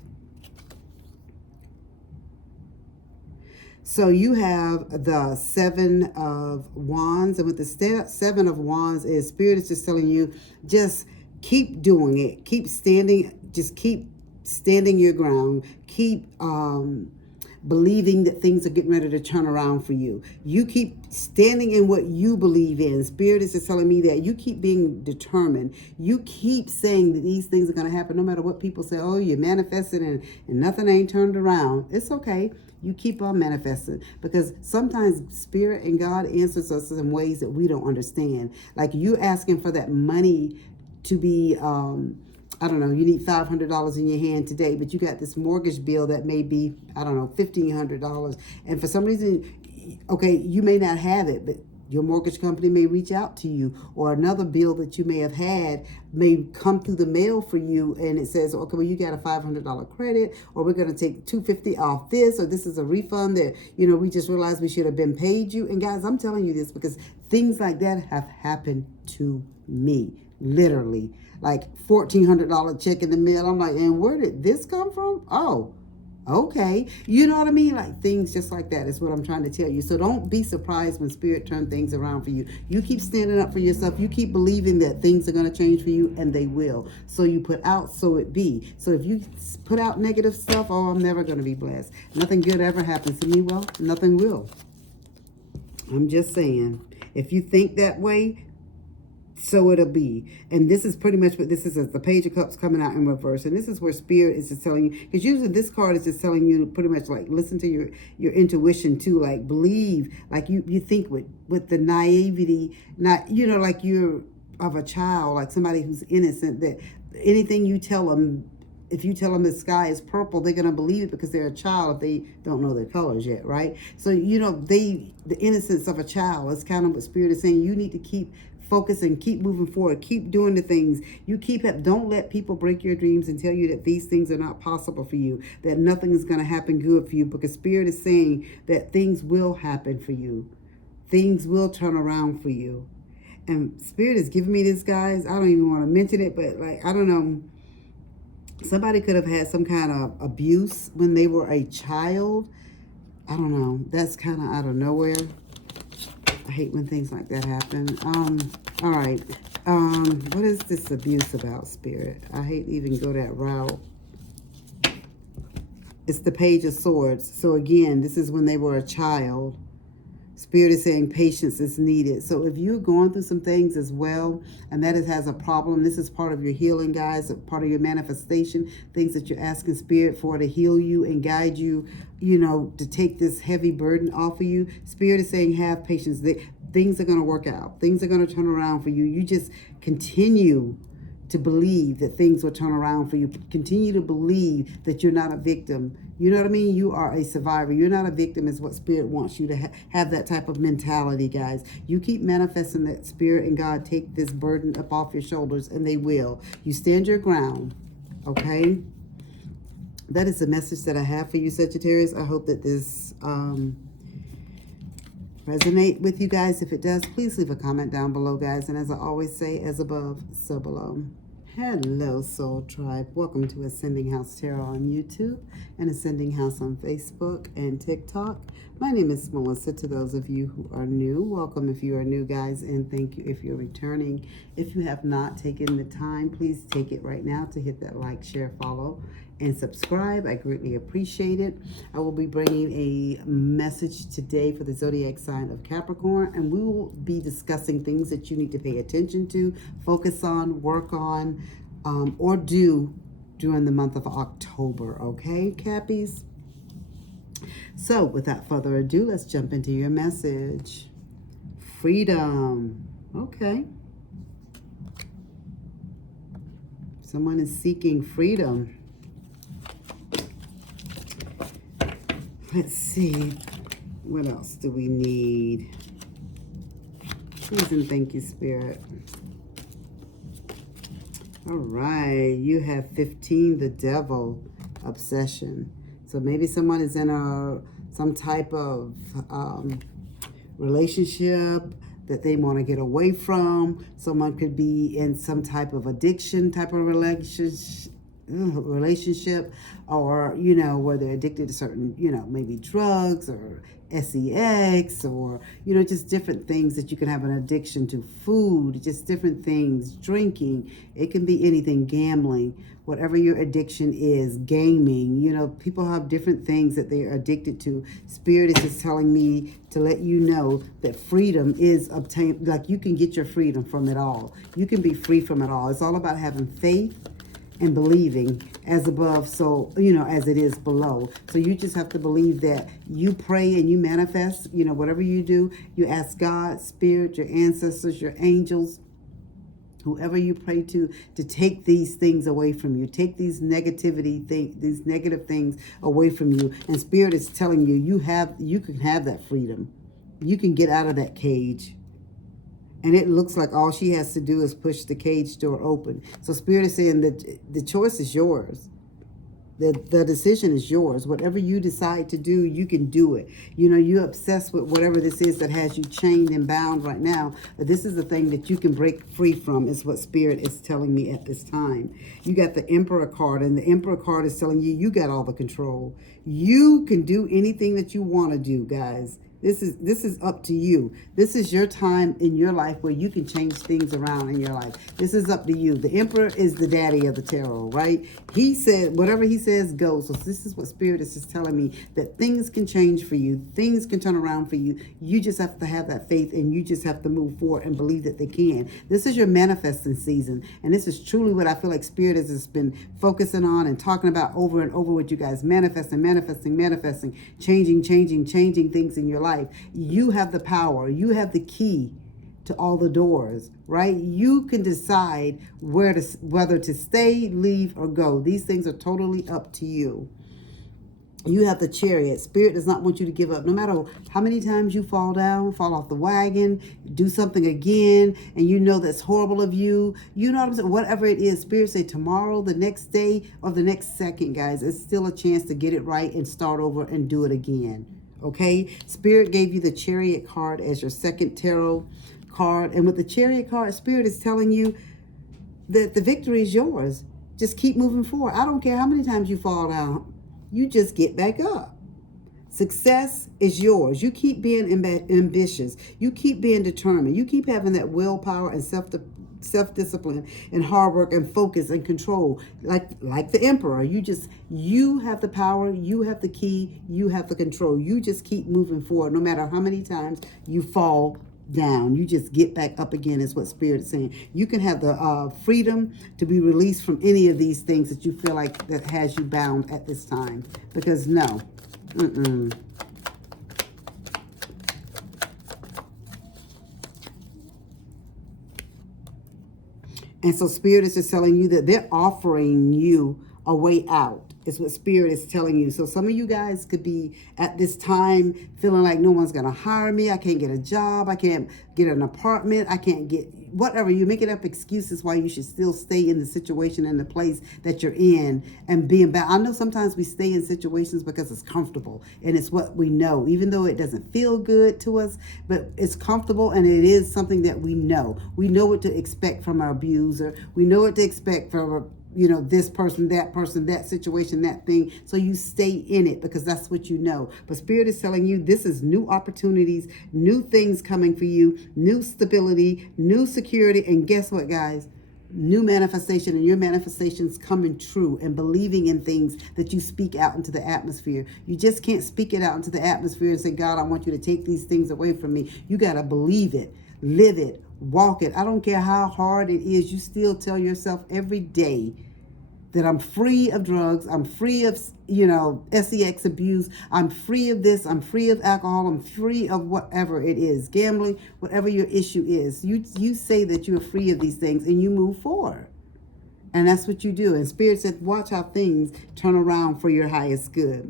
So you have the 7 of Wands, and with the 7 of Wands is Spirit is just telling you, just keep doing it. Keep standing. Just keep standing your ground. Keep believing that things are getting ready to turn around for you. You keep standing in what you believe in. Spirit is just telling me that you keep being determined. You keep saying that these things are going to happen no matter what people say. Oh, you're manifesting and nothing ain't turned around. It's okay. You keep on manifesting, because sometimes Spirit and God answers us in ways that we don't understand. Like you asking for that money to be, I don't know, you need $500 in your hand today, but you got this mortgage bill that may be, I don't know, $1,500. And for some reason, okay, you may not have it, but your mortgage company may reach out to you, or another bill that you may have had may come through the mail for you, and it says, okay, well, you got a $500 credit, or we're going to take $250 off this, or this is a refund that, we just realized we should have been paid you. And guys, I'm telling you this because things like that have happened to me, literally. Like $1,400 check in the mail. I'm like, and where did this come from? Oh, okay. You know what I mean? Like things just like that is what I'm trying to tell you. So don't be surprised when Spirit turns things around for you. You keep standing up for yourself. You keep believing that things are going to change for you, and they will. So you put out, so it be. So if you put out negative stuff, oh, I'm never going to be blessed. Nothing good ever happens to me. Well, nothing will. I'm just saying. If you think that way, so it'll be. And this is pretty much what this is. The Page of Cups coming out in reverse. And this is where Spirit is just telling you, because usually this card is just telling you to pretty much like listen to your intuition too, like believe, like you think with the naivety, not, like you're of a child, like somebody who's innocent, that anything you tell them, if you tell them the sky is purple, they're going to believe it because they're a child if they don't know their colors yet, right? So, the innocence of a child is kind of what Spirit is saying. You need to keep focusing, keep moving forward, keep doing the things. Don't let people break your dreams and tell you that these things are not possible for you, that nothing is going to happen good for you, because Spirit is saying that things will happen for you. Things will turn around for you. And Spirit is giving me this, guys. I don't even want to mention it, but I don't know. Somebody could have had some kind of abuse when they were a child. I don't know. That's kind of out of nowhere. I hate when things like that happen. All right. What is this abuse about, Spirit? I hate to even go that route. It's the Page of Swords. So again, this is when they were a child. Spirit is saying patience is needed. So if you're going through some things as well, and that has a problem, this is part of your healing, guys, part of your manifestation, things that you're asking Spirit for to heal you and guide you, to take this heavy burden off of you. Spirit is saying have patience. Things are going to work out. Things are going to turn around for you. You just continue to believe that things will turn around for you. Continue to believe that you're not a victim. You know what I mean? You are a survivor. You're not a victim is what Spirit wants you to have that type of mentality, guys. You keep manifesting that Spirit and God take this burden up off your shoulders, and they will. You stand your ground, okay? That is the message that I have for you, Sagittarius. I hope that this resonate with you guys. If it does, please leave a comment down below, guys. And as I always say, as above, so below. Hello, Soul Tribe. Welcome to Ascending House Tarot on YouTube and Ascending House on Facebook and TikTok. My name is Melissa. To those of you who are new, welcome if you are new, guys, and thank you if you're returning. If you have not taken the time, please take it right now to hit that like, share, follow, and subscribe. I greatly appreciate it. I will be bringing a message today for the zodiac sign of Capricorn, and we will be discussing things that you need to pay attention to, focus on, work on, or do during the month of October. Okay, Cappies? So without further ado, let's jump into your message. Freedom. Okay. Someone is seeking freedom. Let's see. What else do we need? Please and thank you, Spirit. All right. You have 15, the devil, obsession. So maybe someone is in some type of relationship that they want to get away from. Someone could be in some type of addiction type of relationship, or, you know, where they're addicted to certain, you know, maybe drugs or sex, or, you know, just different things that you can have an addiction to. Food, just different things. Drinking, it can be anything. Gambling, whatever your addiction is. Gaming, you know, people have different things that they're addicted to. Spirit is just telling me to let you know that freedom is obtained. Like, you can get your freedom from it all. You can be free from it all. It's all about having faith and believing, as above, so, you know, as it is below. So you just have to believe that you pray and you manifest, you know, whatever you do, you ask God, Spirit, your ancestors, your angels, whoever you pray to take these things away from you. Take these these negative things away from you. And Spirit is telling you, you can have that freedom. You can get out of that cage. And it looks like all she has to do is push the cage door open. So Spirit is saying that the choice is yours. The decision is yours. Whatever you decide to do, you can do it. You know, you're obsessed with whatever this is that has you chained and bound right now. But this is the thing that you can break free from, is what Spirit is telling me at this time. You got the Emperor card, and the Emperor card is telling you, you got all the control. You can do anything that you want to do, guys. This is up to you. This is your time in your life where you can change things around in your life. This is up to you. The Emperor is the daddy of the tarot, right? He said, whatever he says goes. So this is what Spirit is just telling me, that things can change for you. Things can turn around for you. You just have to have that faith, and you just have to move forward and believe that they can. This is your manifesting season. And this is truly what I feel like Spirit has just been focusing on and talking about over and over with you guys. Manifesting, changing things in your life. You have the power. You have the key to all the doors, right? You can decide whether to stay, leave, or go. These things are totally up to you. You have the Chariot. Spirit does not want you to give up. No matter how many times you fall off the wagon, do something again, and you know that's horrible of you. You know what I'm saying? Whatever it is, Spirit say tomorrow, the next day, or the next second, guys, it's still a chance to get it right and start over and do it again. Okay? Spirit gave you the Chariot card as your second tarot card. And with the Chariot card, Spirit is telling you that the victory is yours. Just keep moving forward. I don't care how many times you fall down. You just get back up. Success is yours. You keep being ambitious. You keep being determined. You keep having that willpower and self-discipline and hard work and focus and control. Like the Emperor. You have the power. You have the key. You have the control. You just keep moving forward. No matter how many times you fall down, you just get back up again, is what Spirit is saying. You can have the freedom to be released from any of these things that you feel like that has you bound at this time. Because no. And so Spirit is just telling you that they're offering you a way out. Is what Spirit is telling you. So some of you guys could be at this time feeling like no one's going to hire me. I can't get a job. I can't get an apartment. I can't get whatever. You're making up excuses why you should still stay in the situation and the place that you're in and being bad. I know sometimes we stay in situations because it's comfortable and it's what we know, even though it doesn't feel good to us, but it's comfortable and it is something that we know. We know what to expect from our abuser. We know what to expect from this person, that situation, that thing. So you stay in it because that's what you know. But Spirit is telling you this is new opportunities, new things coming for you, new stability, new security. And guess what, guys? New manifestation, and your manifestations coming true, and believing in things that you speak out into the atmosphere. You just can't speak it out into the atmosphere and say, God, I want you to take these things away from me. You got to believe it, live it, walk it. I don't care how hard it is. You still tell yourself every day that I'm free of drugs. I'm free of, sex abuse. I'm free of this. I'm free of alcohol. I'm free of whatever it is. Gambling, whatever your issue is. You say that you're free of these things and you move forward. And that's what you do. And Spirit said, watch how things turn around for your highest good.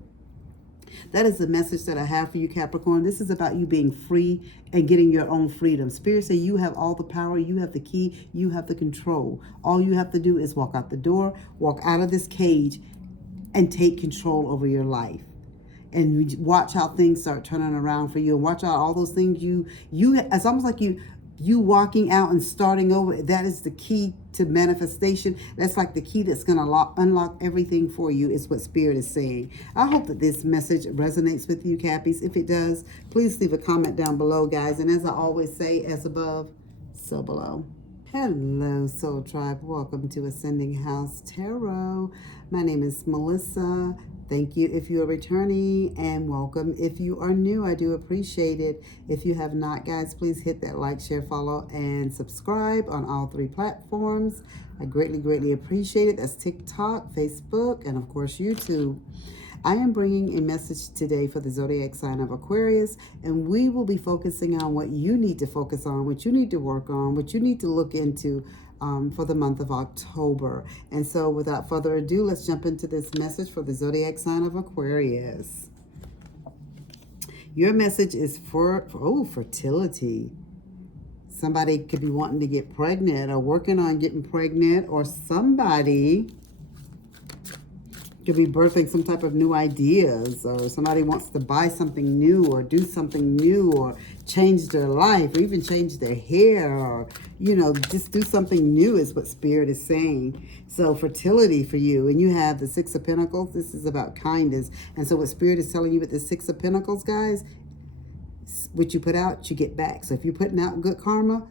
That is the message that I have for you, Capricorn. This is about you being free and getting your own freedom. Spirit say you have all the power, you have the key, you have the control. All you have to do is walk out the door, walk out of this cage, and take control over your life. And watch how things start turning around for you. And watch out all those things it's almost like you walking out and starting over. That is the key to manifestation. That's like the key that's going to unlock everything for you, is what Spirit is saying. I hope that this message resonates with you, Cappies. If it does, please leave a comment down below, guys. And as I always say, as above, so below. Hello, Soul Tribe. Welcome to Ascending House Tarot. My name is Melissa. Thank you if you are returning, and welcome if you are new. I do appreciate it. If you have not, guys, please hit that like, share, follow, and subscribe on all 3 platforms. I greatly, greatly appreciate it. That's TikTok, Facebook, and of course, YouTube. I am bringing a message today for the zodiac sign of Aquarius, and we will be focusing on what you need to focus on, what you need to work on, what you need to look into for the month of October. And so without further ado, let's jump into this message for the zodiac sign of Aquarius. Your message is for fertility. Somebody could be wanting to get pregnant or working on getting pregnant, or somebody could be birthing some type of new ideas, or somebody wants to buy something new or do something new or change their life or even change their hair, or, just do something new is what Spirit is saying. So fertility for you. And you have the 6 of Pentacles. This is about kindness. And so what Spirit is telling you with the 6 of Pentacles, guys, what you put out, you get back. So if you're putting out good karma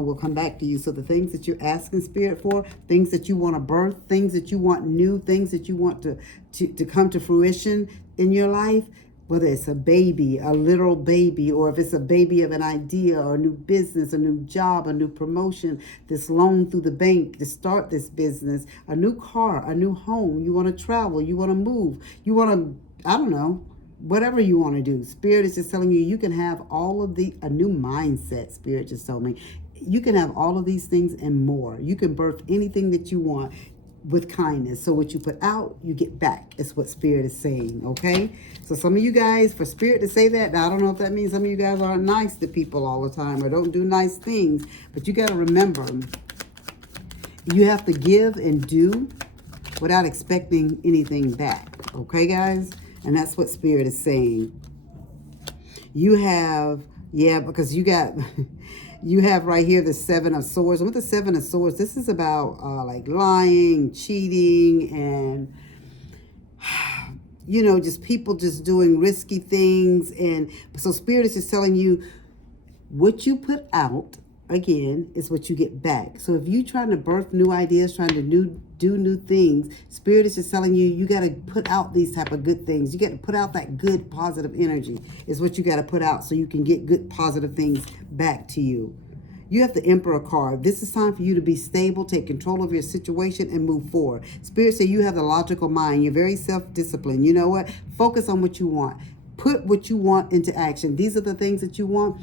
will come back to you. So the things that you're asking Spirit for, things that you want to birth, things that you want new, things that you want to come to fruition in your life, whether it's a baby, a literal baby, or if it's a baby of an idea or a new business, a new job, a new promotion, this loan through the bank to start this business, a new car, a new home, you want to travel, you want to move, you want to, I don't know, whatever you want to do. Spirit is just telling you, you can have all of a new mindset. Spirit just told me you can have all of these things and more. You can birth anything that you want with kindness. So what you put out, you get back. Is what Spirit is saying. Okay. So some of you guys, for Spirit to say that, now I don't know if that means some of you guys aren't nice to people all the time or don't do nice things, but you got to remember, you have to give and do without expecting anything back. Okay, guys? And that's what Spirit is saying. You have, because you got, you have right here the 7 of Swords. And with the 7 of Swords, this is about like lying, cheating, and, just people just doing risky things. And so Spirit is just telling you, what you put out, again, is what you get back. So if you're trying to birth new ideas, trying to do new things, Spirit is just telling you, you got to put out these type of good things. You got to put out that good positive energy is what you got to put out so you can get good positive things back to you. You have the Emperor card. This is time for you to be stable, take control of your situation, and move forward. Spirit say you have the logical mind. You're very self-disciplined. You know what? Focus on what you want. Put what you want into action. These are the things that you want.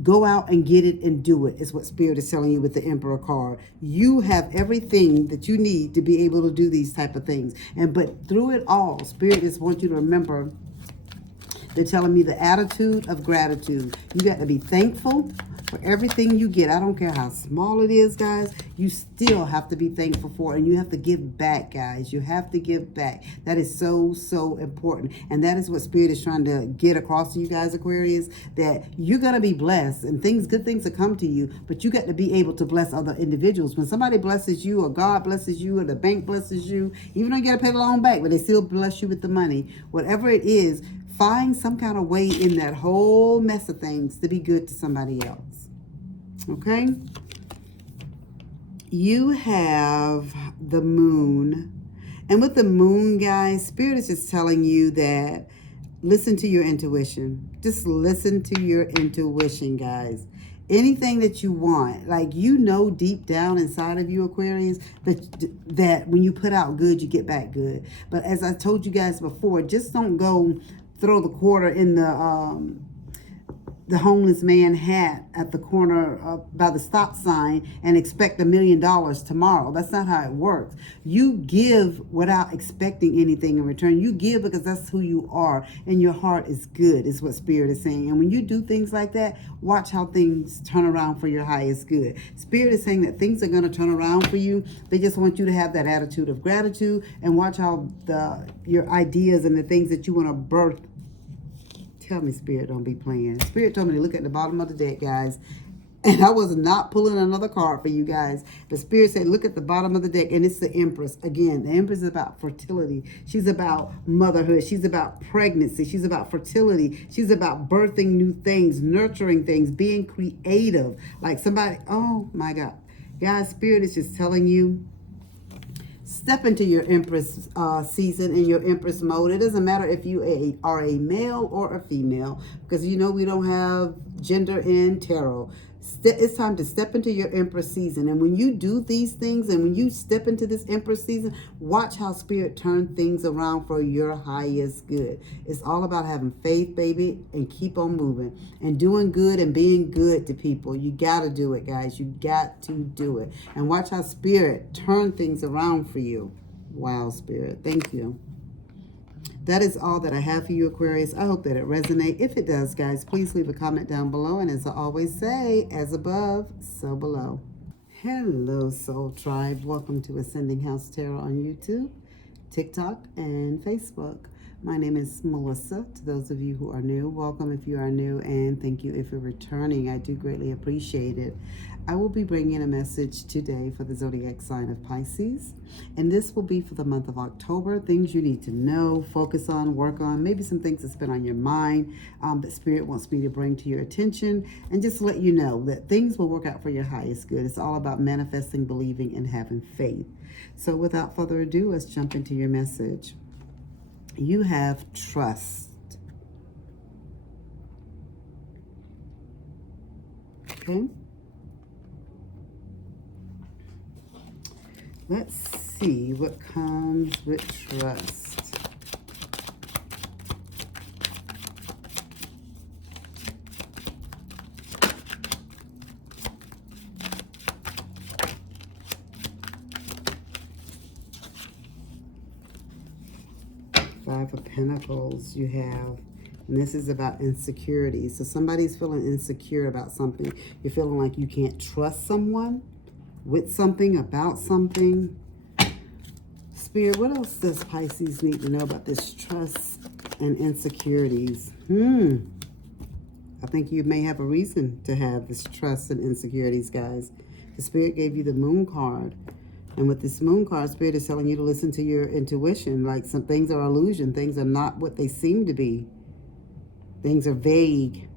Go out and get it and do it, is what Spirit is telling you with the Emperor card. You have everything that you need to be able to do these type of things. But through it all, Spirit just wants you to remember, they're telling me the attitude of gratitude. You got to be thankful for everything you get. I don't care how small it is, guys. You still have to be thankful for it. And you have to give back, guys. You have to give back. That is so, so important. And that is what Spirit is trying to get across to you guys, Aquarius, that you're going to be blessed and good things will come to you, but you got to be able to bless other individuals. When somebody blesses you, or God blesses you, or the bank blesses you, even though you got to pay the loan back, but they still bless you with the money, whatever it is, find some kind of way in that whole mess of things to be good to somebody else. Okay? You have the Moon. And with the Moon, guys, Spirit is just telling you that listen to your intuition. Just listen to your intuition, guys. Anything that you want, like deep down inside of you, Aquarius, that when you put out good, you get back good. But as I told you guys before, just don't go throw the quarter in the the homeless man hat at the corner by the stop sign and expect $1 million tomorrow. That's not how it works. You give without expecting anything in return. You give because that's who you are, and your heart is good, is what Spirit is saying. And when you do things like that, watch how things turn around for your highest good. Spirit is saying that things are going to turn around for you. They just want you to have that attitude of gratitude, and watch how your ideas and the things that you want to birth. Tell me, Spirit, don't be playing. Spirit told me to look at the bottom of the deck, guys. And I was not pulling another card for you guys. The Spirit said, look at the bottom of the deck. And it's the Empress. Again, the Empress is about fertility. She's about motherhood. She's about pregnancy. She's about fertility. She's about birthing new things, nurturing things, being creative. Like somebody, oh my God. Guys, Spirit is just telling you, step into your Empress season and your Empress mode. It doesn't matter if you are a male or a female, because you know we don't have gender in tarot. It's time to step into your Empress season. And when you do these things and when you step into this Empress season, watch how Spirit turn things around for your highest good. It's all about having faith, baby, and keep on moving and doing good and being good to people. You got to do it, guys. You got to do it. And watch how Spirit turn things around for you. Wow, Spirit. Thank you. That is all that I have for you, Aquarius. I hope that it resonates. If it does, guys, please leave a comment down below. And as I always say, as above, so below. Hello, Soul Tribe. Welcome to Ascending House Tarot on YouTube, TikTok, and Facebook. My name is Melissa. To those of you who are new, welcome if you are new, and thank you if you're returning. I do greatly appreciate it. I will be bringing a message today for the zodiac sign of Pisces, and this will be for the month of October. Things you need to know, focus on, work on, maybe some things that's been on your mind that Spirit wants me to bring to your attention, and just let you know that things will work out for your highest good. It's all about manifesting, believing, and having faith. So without further ado, let's jump into your message. You have trust. Okay. Let's see what comes with trust. Five of Pentacles you have. And this is about insecurity. So somebody's feeling insecure about something. You're feeling like you can't trust someone with something, about something. Spirit, what else does Pisces need to know about this trust and insecurities? I think you may have a reason to have this trust and insecurities, guys. The Spirit gave you the Moon card. And with this Moon card, Spirit is telling you to listen to your intuition. Like some things are illusion. Things are not what they seem to be. Things are vague.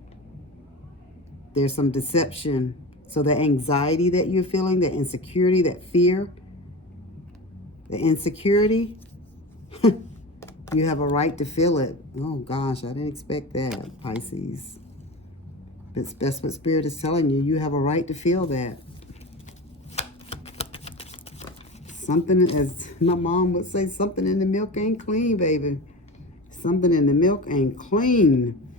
There's some deception. So the anxiety that you're feeling, the insecurity, that fear, the insecurity, you have a right to feel it. Oh gosh, I didn't expect that, Pisces. That's what Spirit is telling you. You have a right to feel that. Something, as my mom would say, something in the milk ain't clean, baby. Something in the milk ain't clean.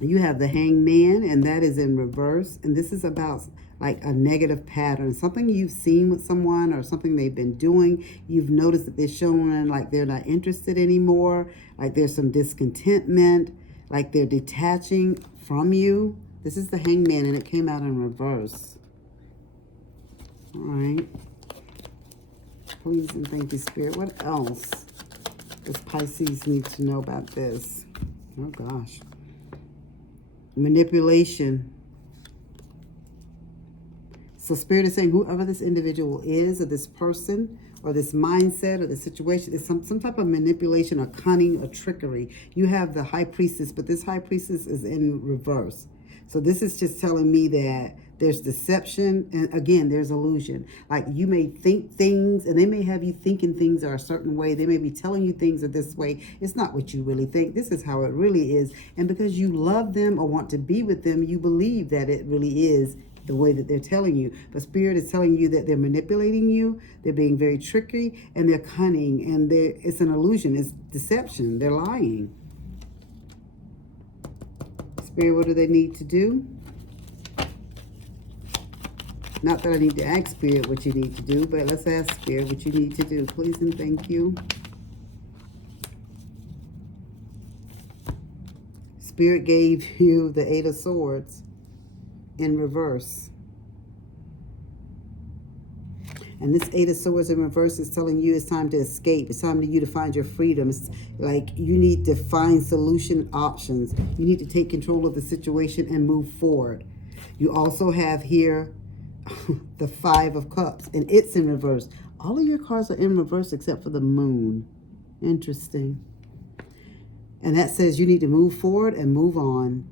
You have the Hangman, and that is in reverse. And this is about like a negative pattern. Something you've seen with someone or something they've been doing. You've noticed that they're showing like they're not interested anymore. Like there's some discontentment. Like they're detaching from you. This is the Hangman, and it came out in reverse. All right. Please and thank you, Spirit. What else does Pisces need to know about this? Oh, gosh. Manipulation. So Spirit is saying whoever this individual is, or this person, or this mindset, or the situation, is some type of manipulation or cunning or trickery. You have the High Priestess, but this High Priestess is in reverse. So this is just telling me that there's deception, and again, there's illusion. Like you may think things, and they may have you thinking things are a certain way. They may be telling you things are this way. It's not what you really think. This is how it really is. And because you love them or want to be with them, you believe that it really is the way that they're telling you. But Spirit is telling you that they're manipulating you. They're being very tricky, and they're cunning, and it's an illusion. It's deception. They're lying. Spirit, what do they need to do? Not that I need to ask Spirit what you need to do, but let's ask Spirit what you need to do. Please and thank you. Spirit gave you the Eight of Swords in reverse. And this Eight of Swords in reverse is telling you it's time to escape. It's time for you to find your freedom. It's like you need to find solution options. You need to take control of the situation and move forward. You also have here the Five of Cups, and it's in reverse. All of your cards are in reverse except for the Moon. Interesting. And that says you need to move forward and move on.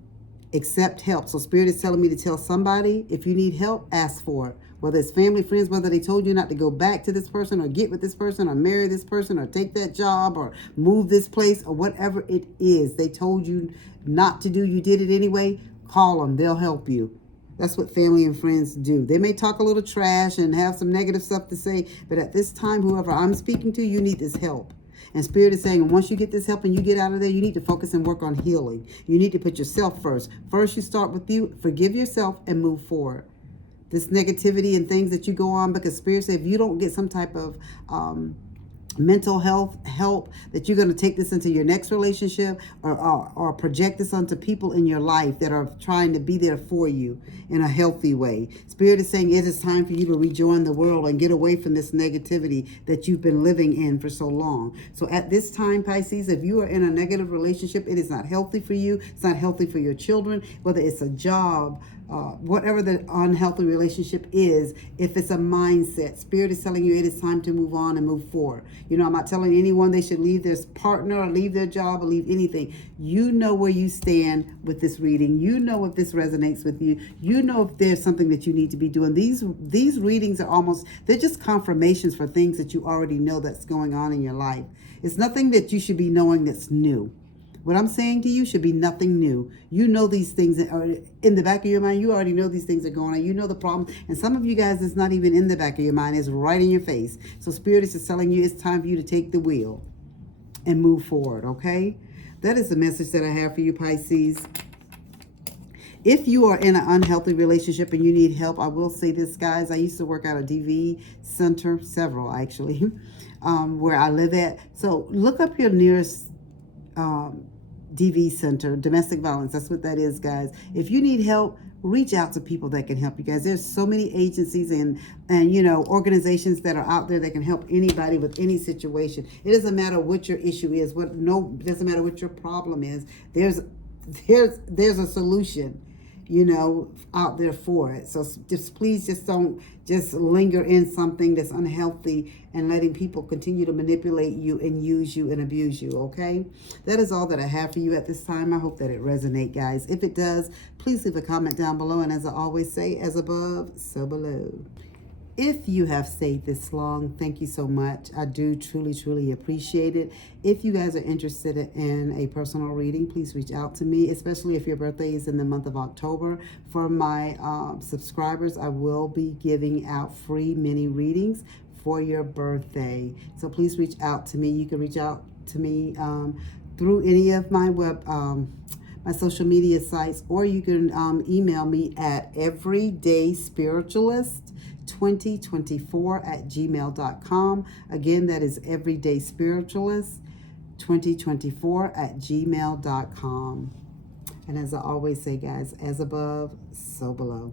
Accept help. So Spirit is telling me to tell somebody, if you need help, ask for it. Whether it's family, friends, whether they told you not to go back to this person or get with this person or marry this person or take that job or move this place or whatever it is they told you not to do, you did it anyway, call them. They'll help you. That's what family and friends do. They may talk a little trash and have some negative stuff to say, but at this time, whoever I'm speaking to, you need this help. And Spirit is saying, once you get this help and you get out of there, you need to focus and work on healing. You need to put yourself first. First, you start with you. Forgive yourself and move forward. This negativity and things that you go on, because Spirit says if you don't get some type of mental health help, that you're going to take this into your next relationship or project this onto people in your life that are trying to be there for you in a healthy way. Spirit is saying it is time for you to rejoin the world and get away from this negativity that you've been living in for so long. So at this time, Pisces, if you are in a negative relationship, it is not healthy for you. It's not healthy for your children, whether it's a job, whatever the unhealthy relationship is. If it's a mindset, Spirit is telling you it is time to move on and move forward. You know, I'm not telling anyone they should leave their partner or leave their job or leave anything. You know where you stand with this reading. You know if this resonates with you. You know if there's something that you need to be doing. These readings are they're just confirmations for things that you already know that's going on in your life. It's nothing that you should be knowing that's new. What I'm saying to you should be nothing new. You know these things are in the back of your mind. You already know these things are going on. You know the problem. And some of you guys, it's not even in the back of your mind. It's right in your face. So Spirit is just telling you it's time for you to take the wheel and move forward, okay? That is the message that I have for you, Pisces. If you are in an unhealthy relationship and you need help, I will say this, guys. I used to work at a DV center, several actually, where I live at. So look up your nearest DV center, domestic violence. That's what that is, guys. If you need help, reach out to people that can help you, guys. There's so many agencies and you know, organizations that are out there that can help anybody with any situation. It doesn't matter what your issue is. It doesn't matter what your problem is. There's a solution, you know, out there for it. So please don't just linger in something that's unhealthy and letting people continue to manipulate you and use you and abuse you, okay? That is all that I have for you at this time. I hope that it resonates, guys. If it does, please leave a comment down below. And as I always say, as above, so below. If you have stayed this long, thank you so much. I do truly, truly appreciate it. If you guys are interested in a personal reading, please reach out to me, especially if your birthday is in the month of October. For my subscribers, I will be giving out free mini readings for your birthday. So please reach out to me. You can reach out to me through any of my my social media sites, or you can email me at everydayspiritualist2024@gmail.com. Again, that is everydayspiritualist2024@gmail.com. And as I always say, guys, as above, so below.